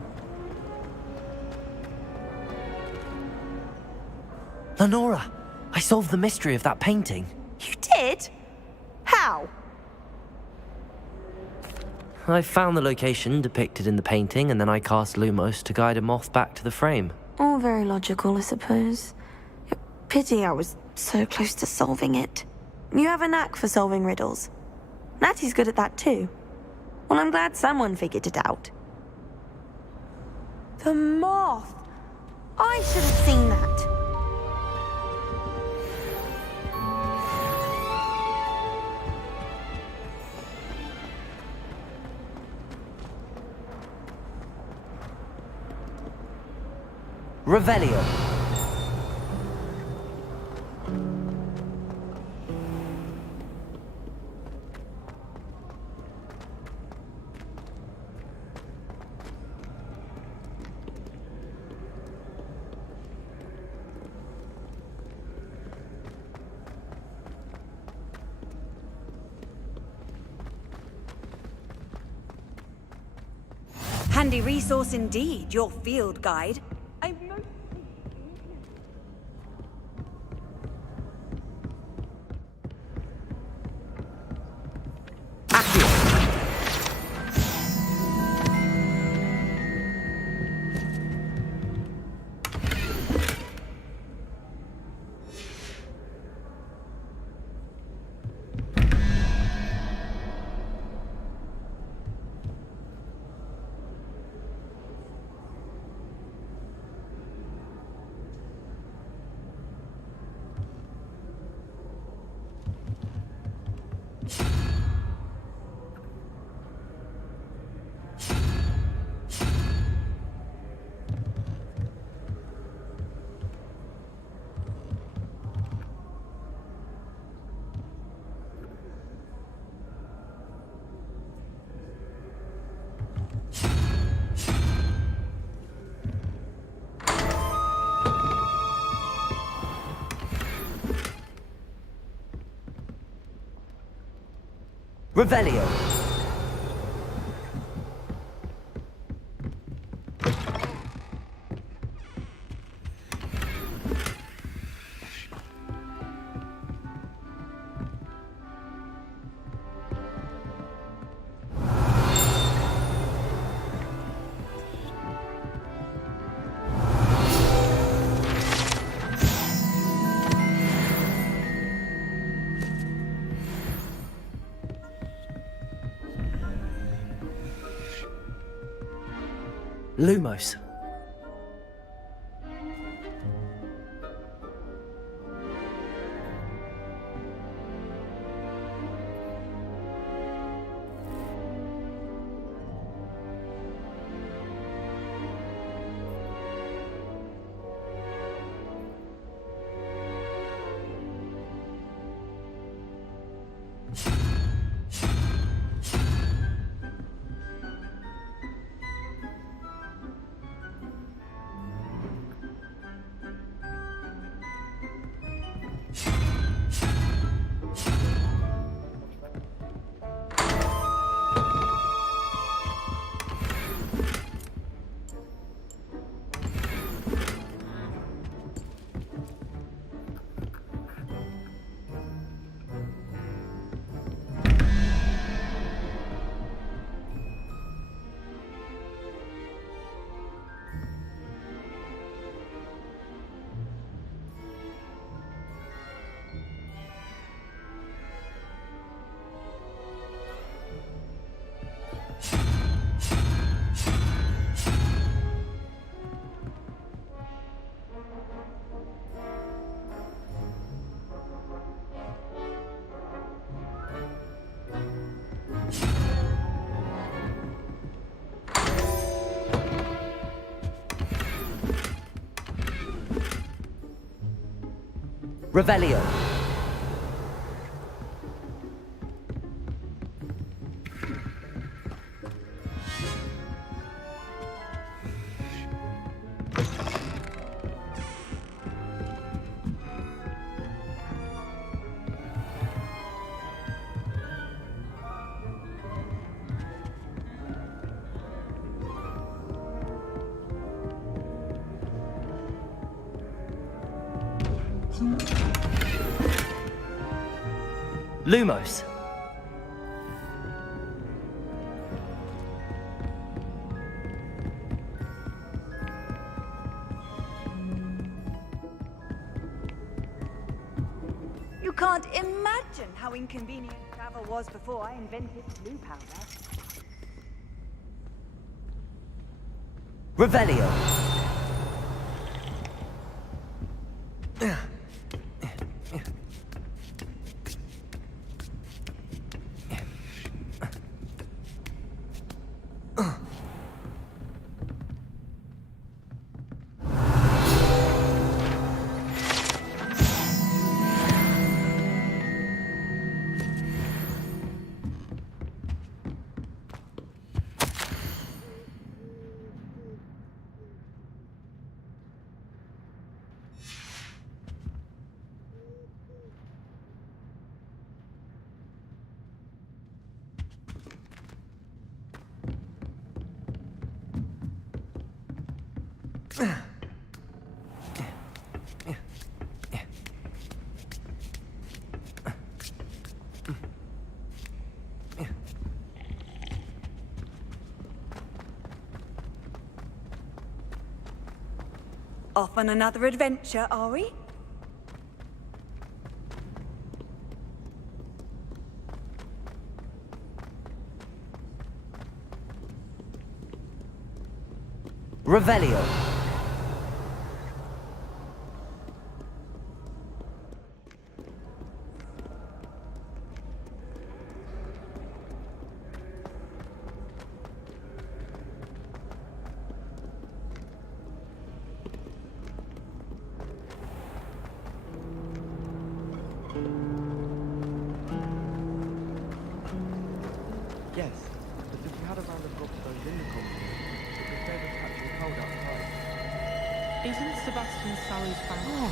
Lenora! I solved the mystery of that painting. You did? How? I found the location depicted in the painting, and then I cast Lumos to guide a moth back to the frame. All very logical, I suppose. Pity I was so close to solving it. You have a knack for solving riddles. Natty's good at that too. Well, I'm glad someone figured it out. The moth! I should have seen that. Revelio. Handy resource indeed, your field guide. Revelio. Lumos. Revelio. Lumos. You can't imagine how inconvenient travel was before I invented blue powder. Revelio. Off on another adventure, are we? Revelio. Yes, but if we had a round of gobstones in the compound, it could save us catching cold outside. Isn't Sebastian Sally's family?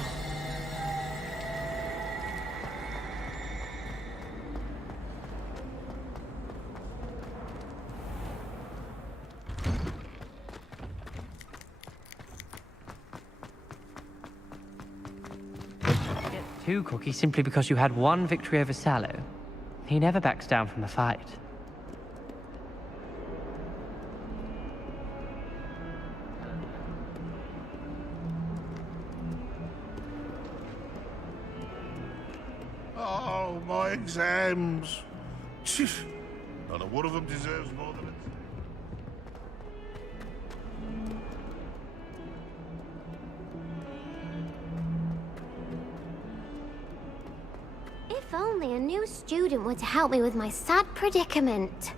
Two cookies simply because you had one victory over Sallow. He never backs down from a fight. Oh, my exams. Not a one of them deserves more than it. If only a new student were to help me with my sad predicament.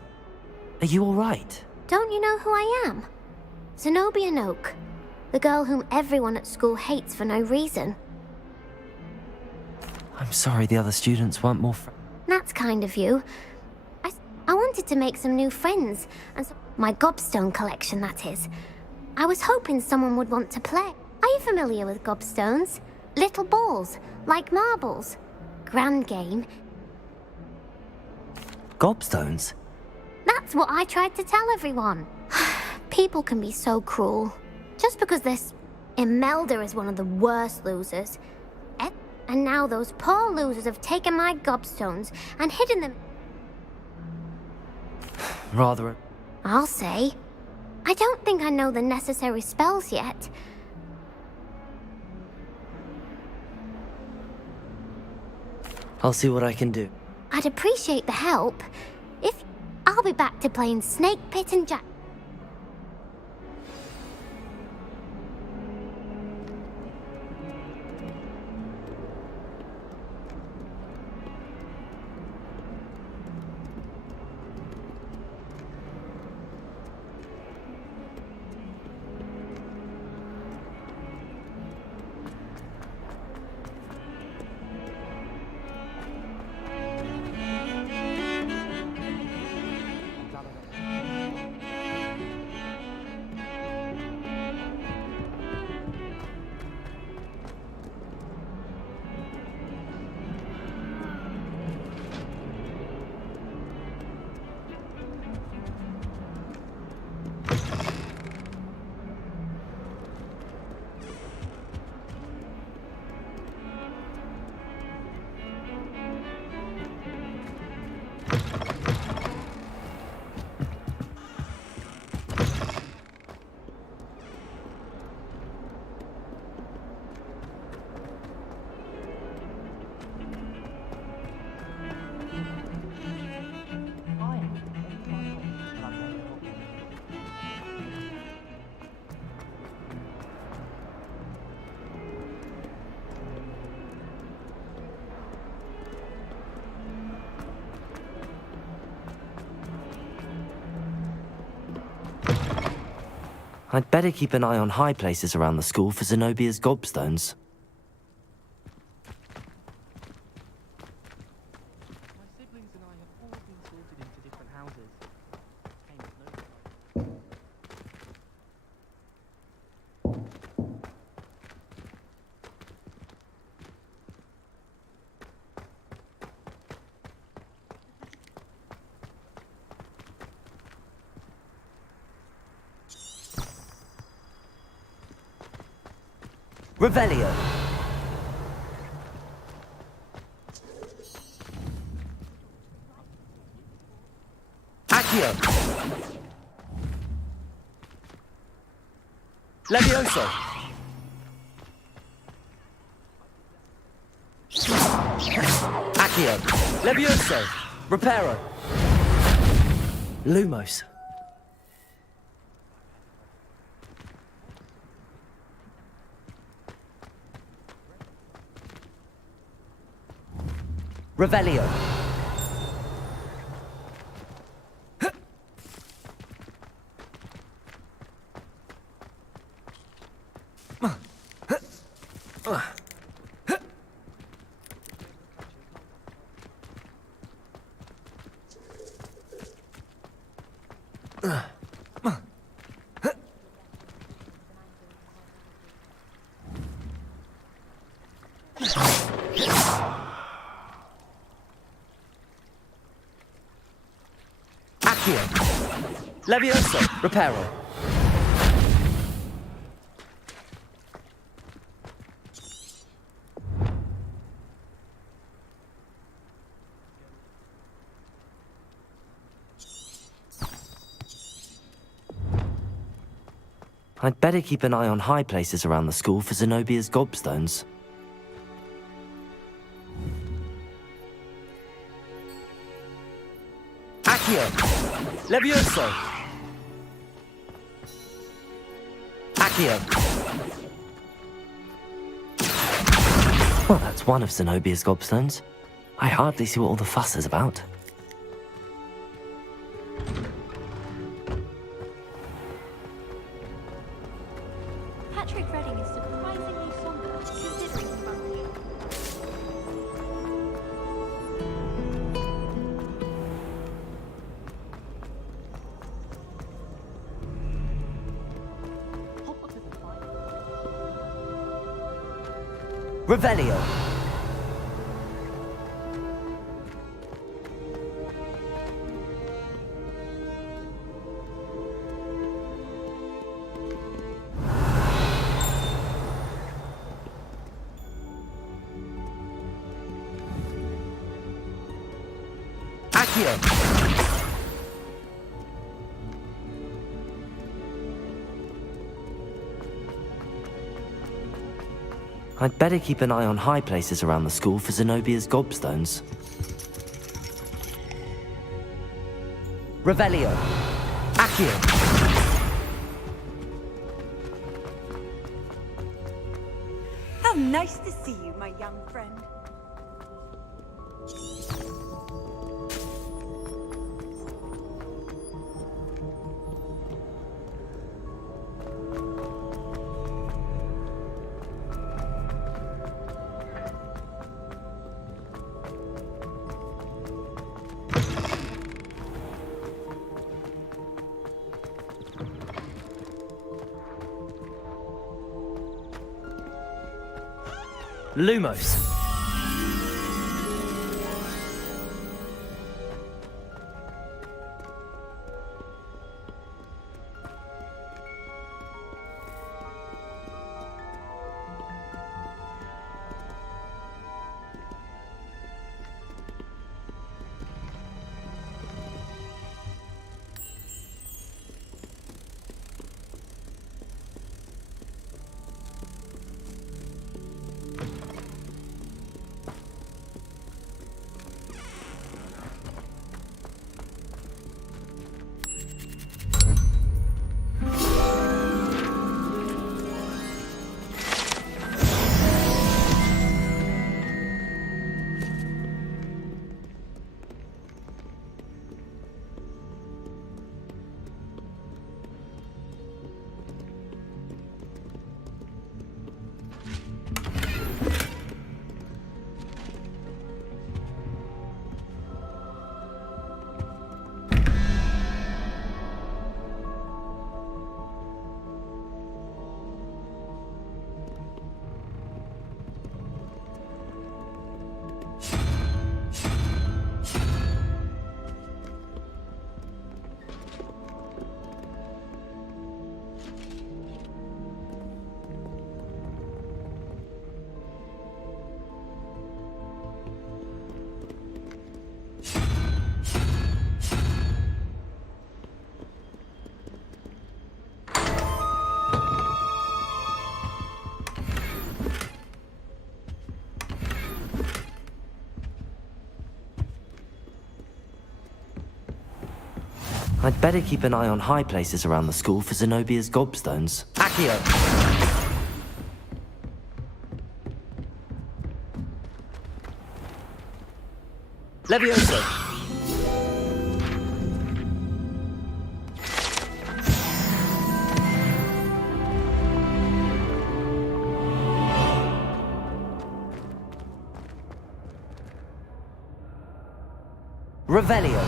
Are you all right? Don't you know who I am? Zenobia Noak, the girl whom everyone at school hates for no reason. I'm sorry the other students weren't more That's kind of you. I wanted to make some new friends, and my gobstone collection, that is. I was hoping someone would want to play. Are you familiar with gobstones? Little balls, like marbles. Grand game. Gobstones? That's what I tried to tell everyone. People can be so cruel. Just because this Imelda is one of the worst losers. And now those poor losers have taken my gobstones and hidden them. Rather. I'll say. I don't think I know the necessary spells yet. I'll see what I can do. I'd appreciate the help. I'll be back to playing Snake Pit and Jack. I'd better keep an eye on high places around the school for Zenobia's gobstones. My siblings and I have all been sorted into different houses. Revelio. Accio. Levioso. Accio. Levioso. Reparo. Lumos. Revelio. Levioso, Reparo. I'd better keep an eye on high places around the school for Zenobia's gobstones. Accio! Levioso! Accio! Well, that's one of Zenobia's gobstones. I hardly see what all the fuss is about. Patrick Redding is surprisingly somber, considering the family. Revelio. Accio. I'd better keep an eye on high places around the school for Zenobia's gobstones. Revelio. Accio. How nice to see you, my young friend. Lumos. I'd better keep an eye on high places around the school for Zenobia's gobstones. Accio! Levioso! Revelio.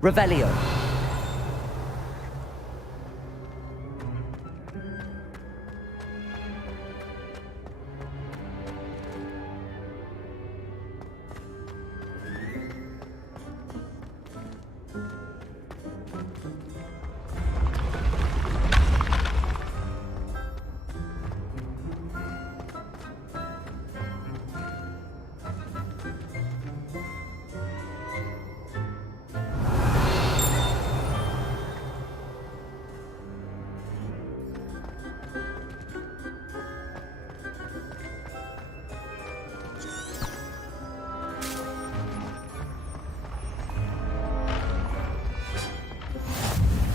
Revelio.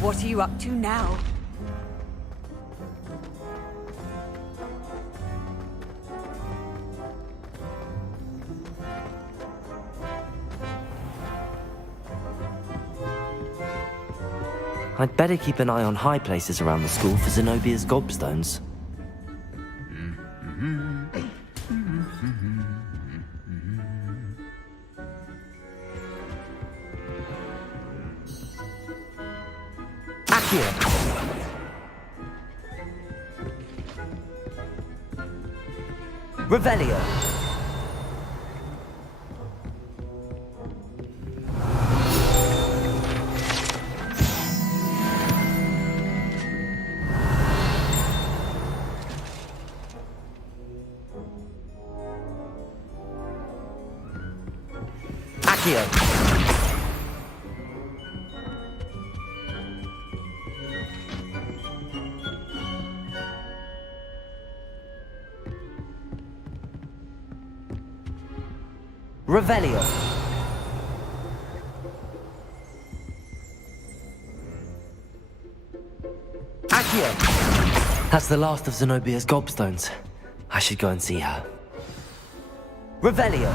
What are you up to now? I'd better keep an eye on high places around the school for Zenobia's gobstones. Accio! Revelio! Accio! Revelio. Accio! That's the last of Zenobia's gobstones. I should go and see her. Revelio.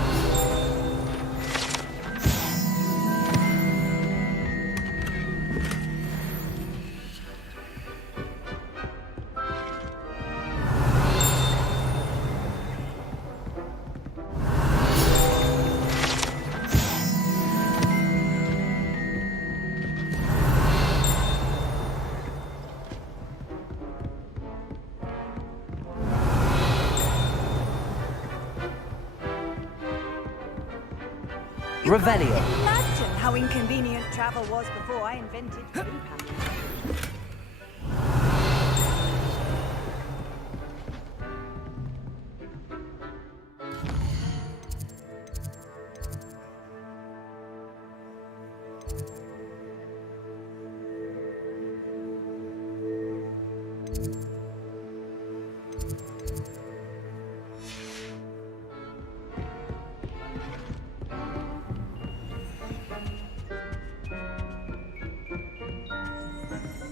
Revelio. Imagine how inconvenient travel was before I invented blue pattern.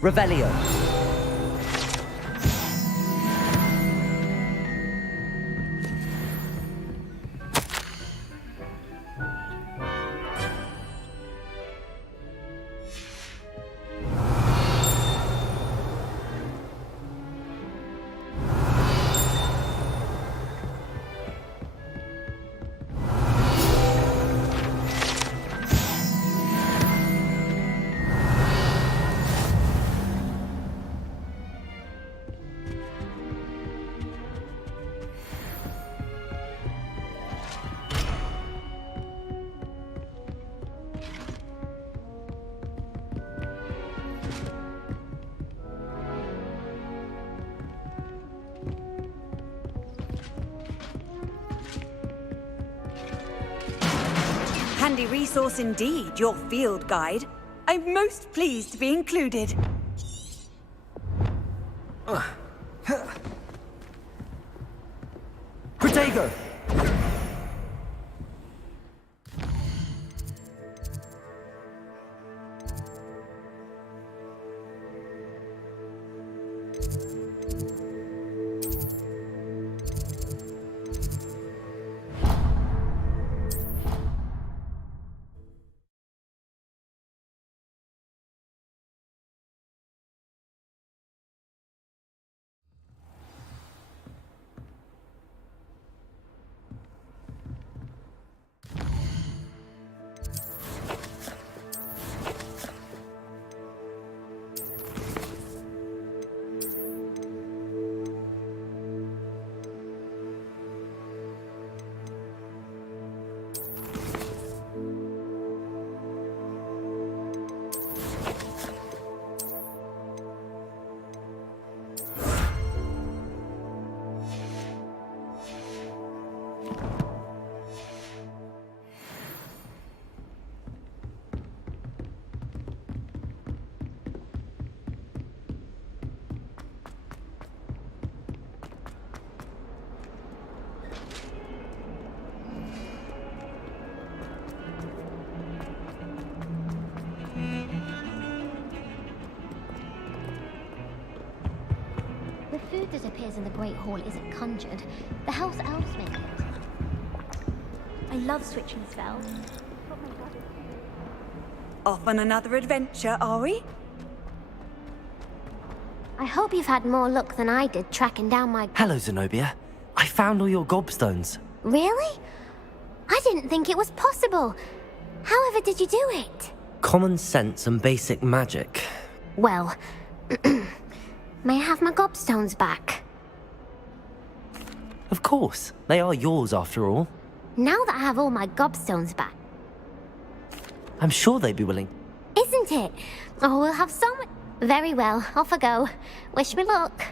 Revelio. Handy resource indeed, your field guide. I'm most pleased to be included. Protego! The food that appears in the Great Hall isn't conjured. The house elves make it. I love switching spells. Off on another adventure, are we? I hope you've had more luck than I did tracking down my... Hello, Zenobia. I found all your gobstones. Really? I didn't think it was possible. However did you do it? Common sense and basic magic. Well, may I have my gobstones back? Of course. They are yours, after all. Now that I have all my gobstones back. I'm sure they'd be willing. Isn't it? Oh, we'll have so much... Very well, off I go. Wish me luck.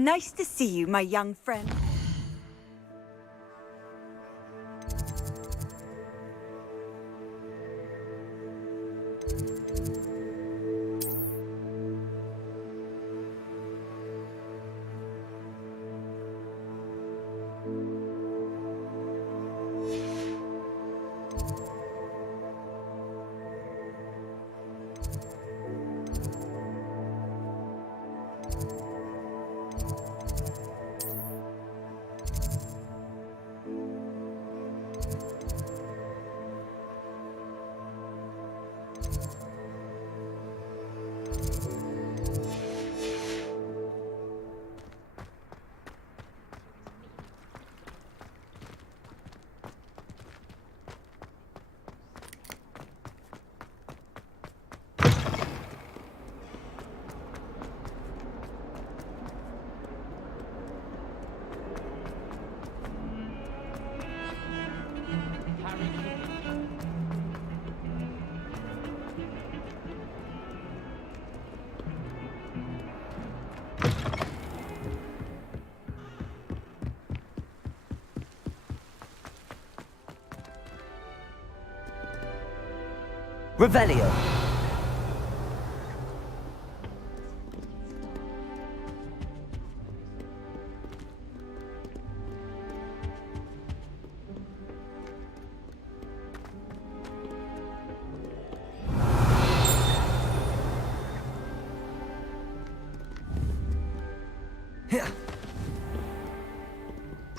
Nice to see you, my young friend. Revelio.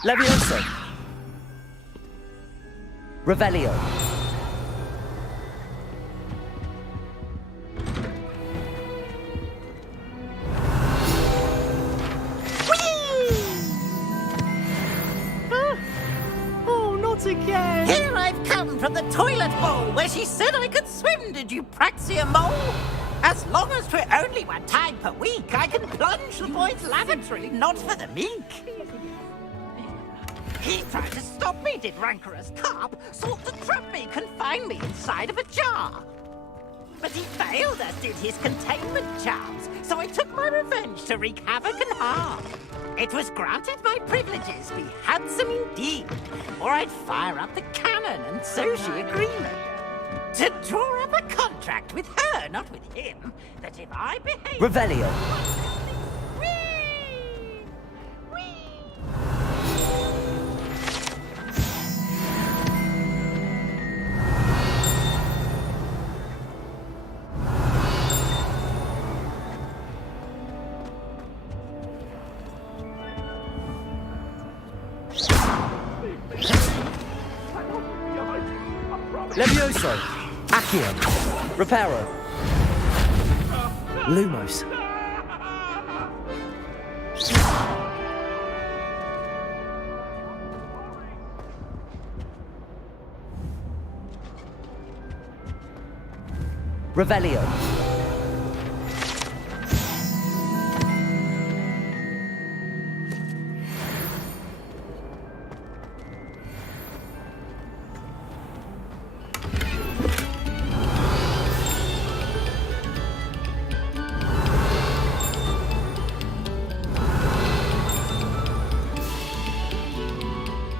Levioso. Revelio. Again. Here I've come from the toilet bowl where she said I could swim, did you praxia mole? As long as 'twere only one time per week, I can plunge the boy's lavatory, not for the meek. He tried to stop me, did rancorous carp, sought to trap me, confine me inside of a jar. But he failed, as did his containment charms, so I took my revenge to wreak havoc and harm. It was granted my privileges be handsome indeed, or I'd fire up the cannon, and so she agreed. To draw up a contract with her, not with him, that if I behave... Revelio. Levioso, Accio, Reparo, Lumos. Revelio.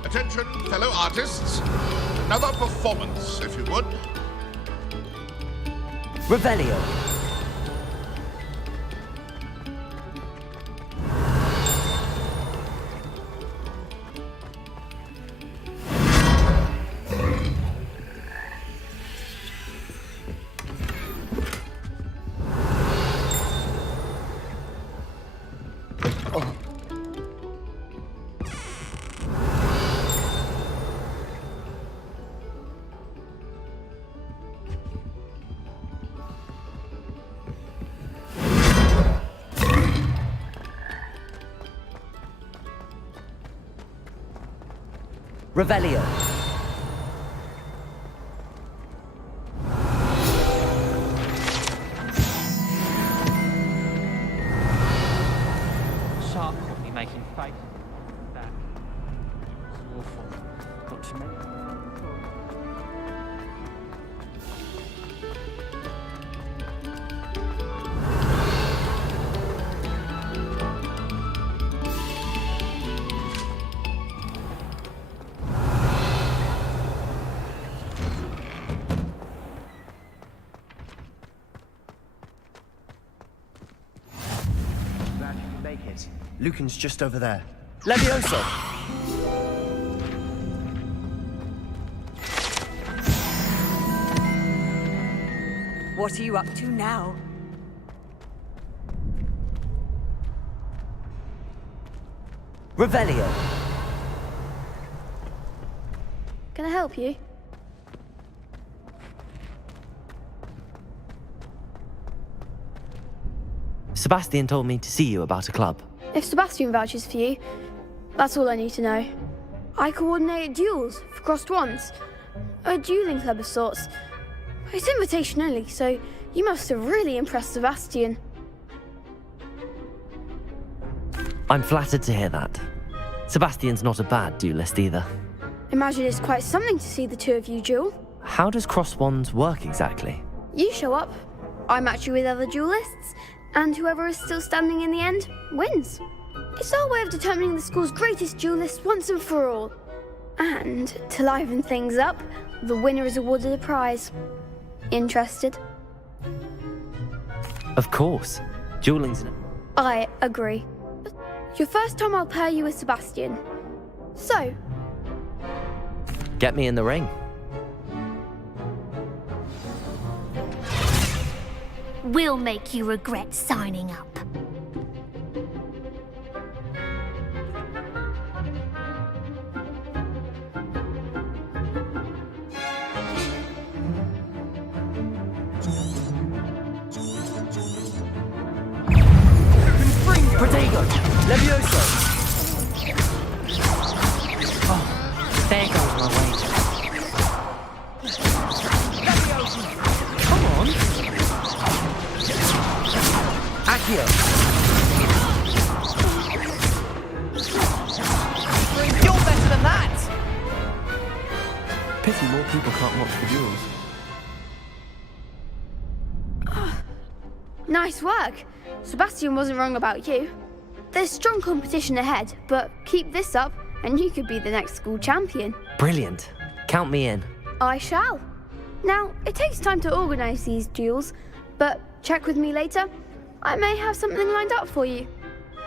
Attention, fellow artists. Another performance, if you would. Revelio. Revelio. Shark caught me making faces like that. It was awful. Got to make... Lucan's just over there. Levioso! What are you up to now? Revelio. Can I help you? Sebastian told me to see you about a club. If Sebastian vouches for you, that's all I need to know. I coordinate duels for crossed wands. A dueling club of sorts. It's invitation only, so you must have really impressed Sebastian. I'm flattered to hear that. Sebastian's not a bad duelist either. Imagine it's quite something to see the two of you duel. How does cross wands work exactly? You show up, I match you with other duelists, and whoever is still standing in the end wins. It's our way of determining the school's greatest duelist once and for all. And to liven things up, the winner is awarded a prize. Interested? Of course. Dueling's... I agree. Your first time I'll pair you with Sebastian. So, Get me in the ring. We'll make you regret signing up. Protego! Levioso! Oh, there goes my weight. Come on! Accio! You're better than that! Pity more people can't watch the duels. nice work. Sebastian wasn't wrong about you. There's strong competition ahead, but keep this up and you could be the next school champion. Brilliant. Count me in. I shall. Now, it takes time to organise these duels, but check with me later. I may have something lined up for you.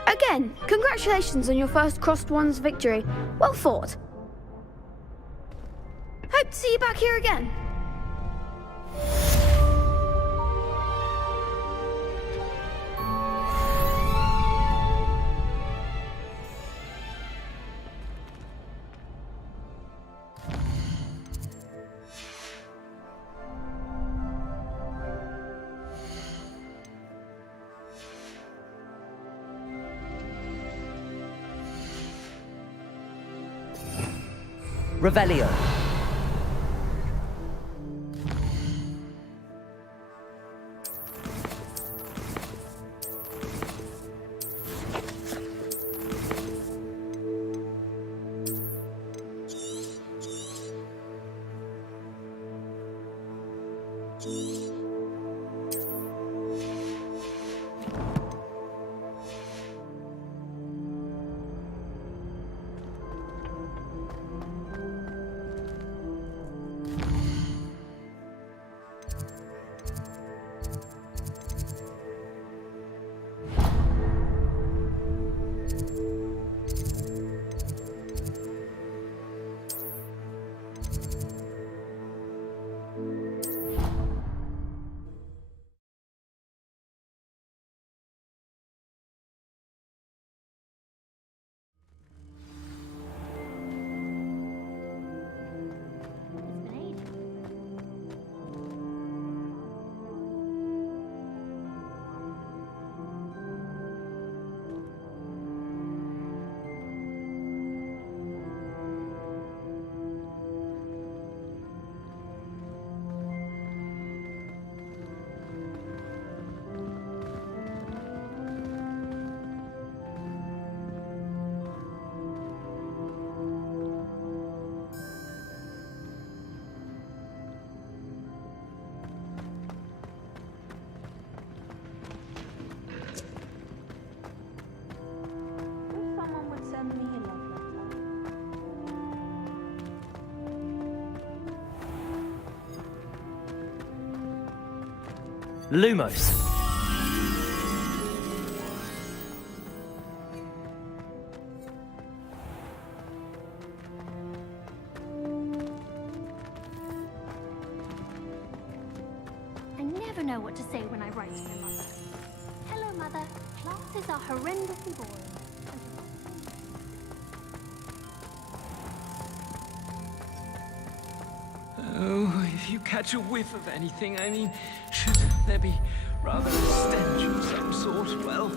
Again, congratulations on your first Crossed Wands victory. Well fought. Hope to see you back here again. Revelio. Lumos. never know what to say when I write to their mother. Hello, Mother. Classes are horrendously boring. Oh, if you catch a whiff of anything, I mean, should there be rather a stench of some sort? Well,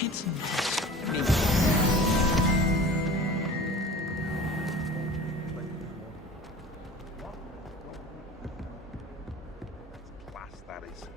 it's not me. Class, that is.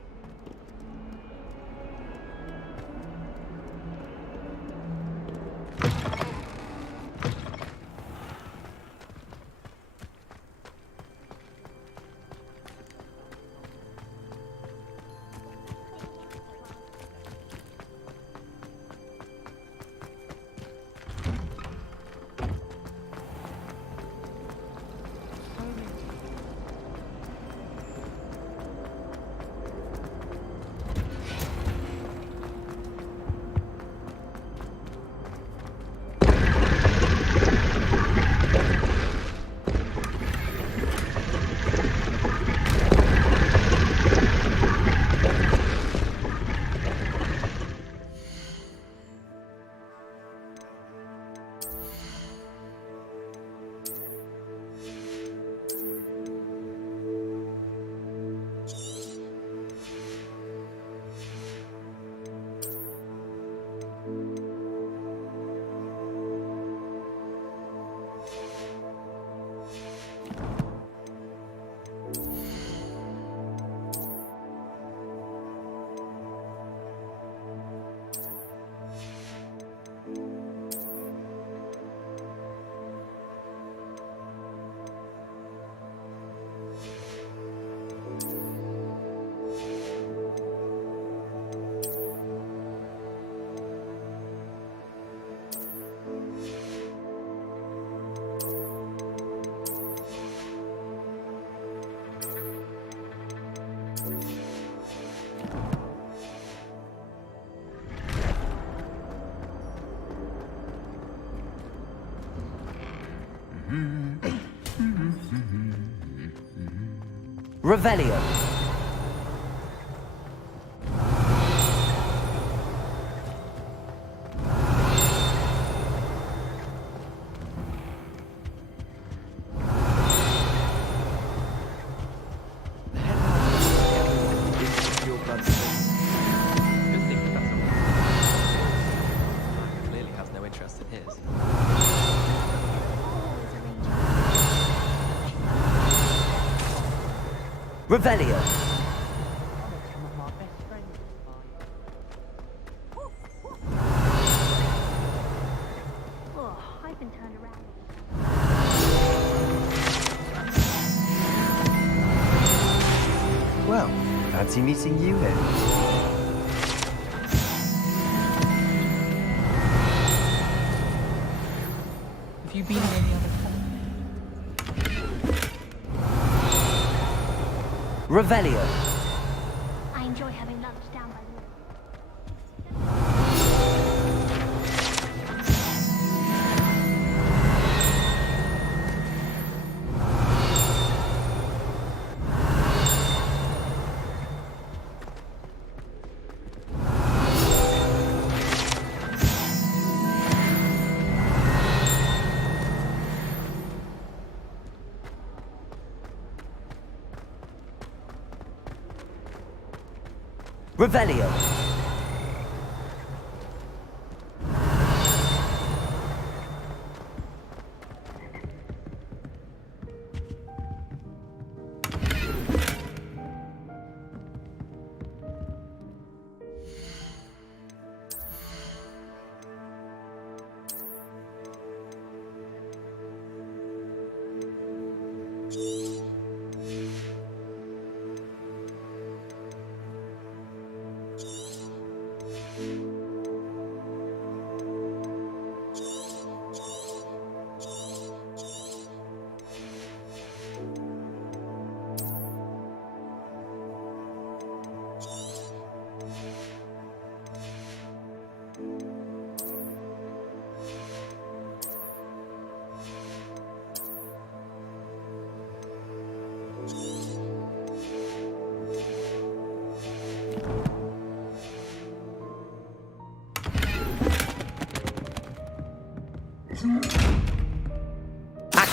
Revelio. Clearly has no interest in his. Revelio. Oh, I've been turned around. Well, fancy meeting you here. Have you been in any other Revelio. I enjoy having lunch down by the Revelio.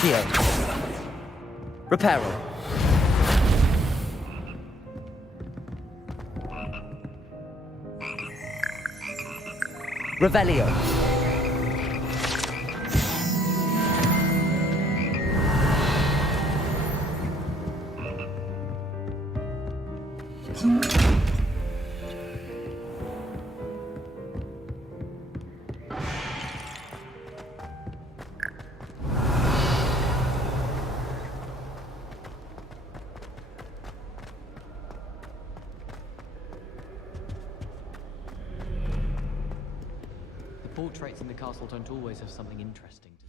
Accio. Reparo. Revelio. The portraits in the castle don't always have something interesting to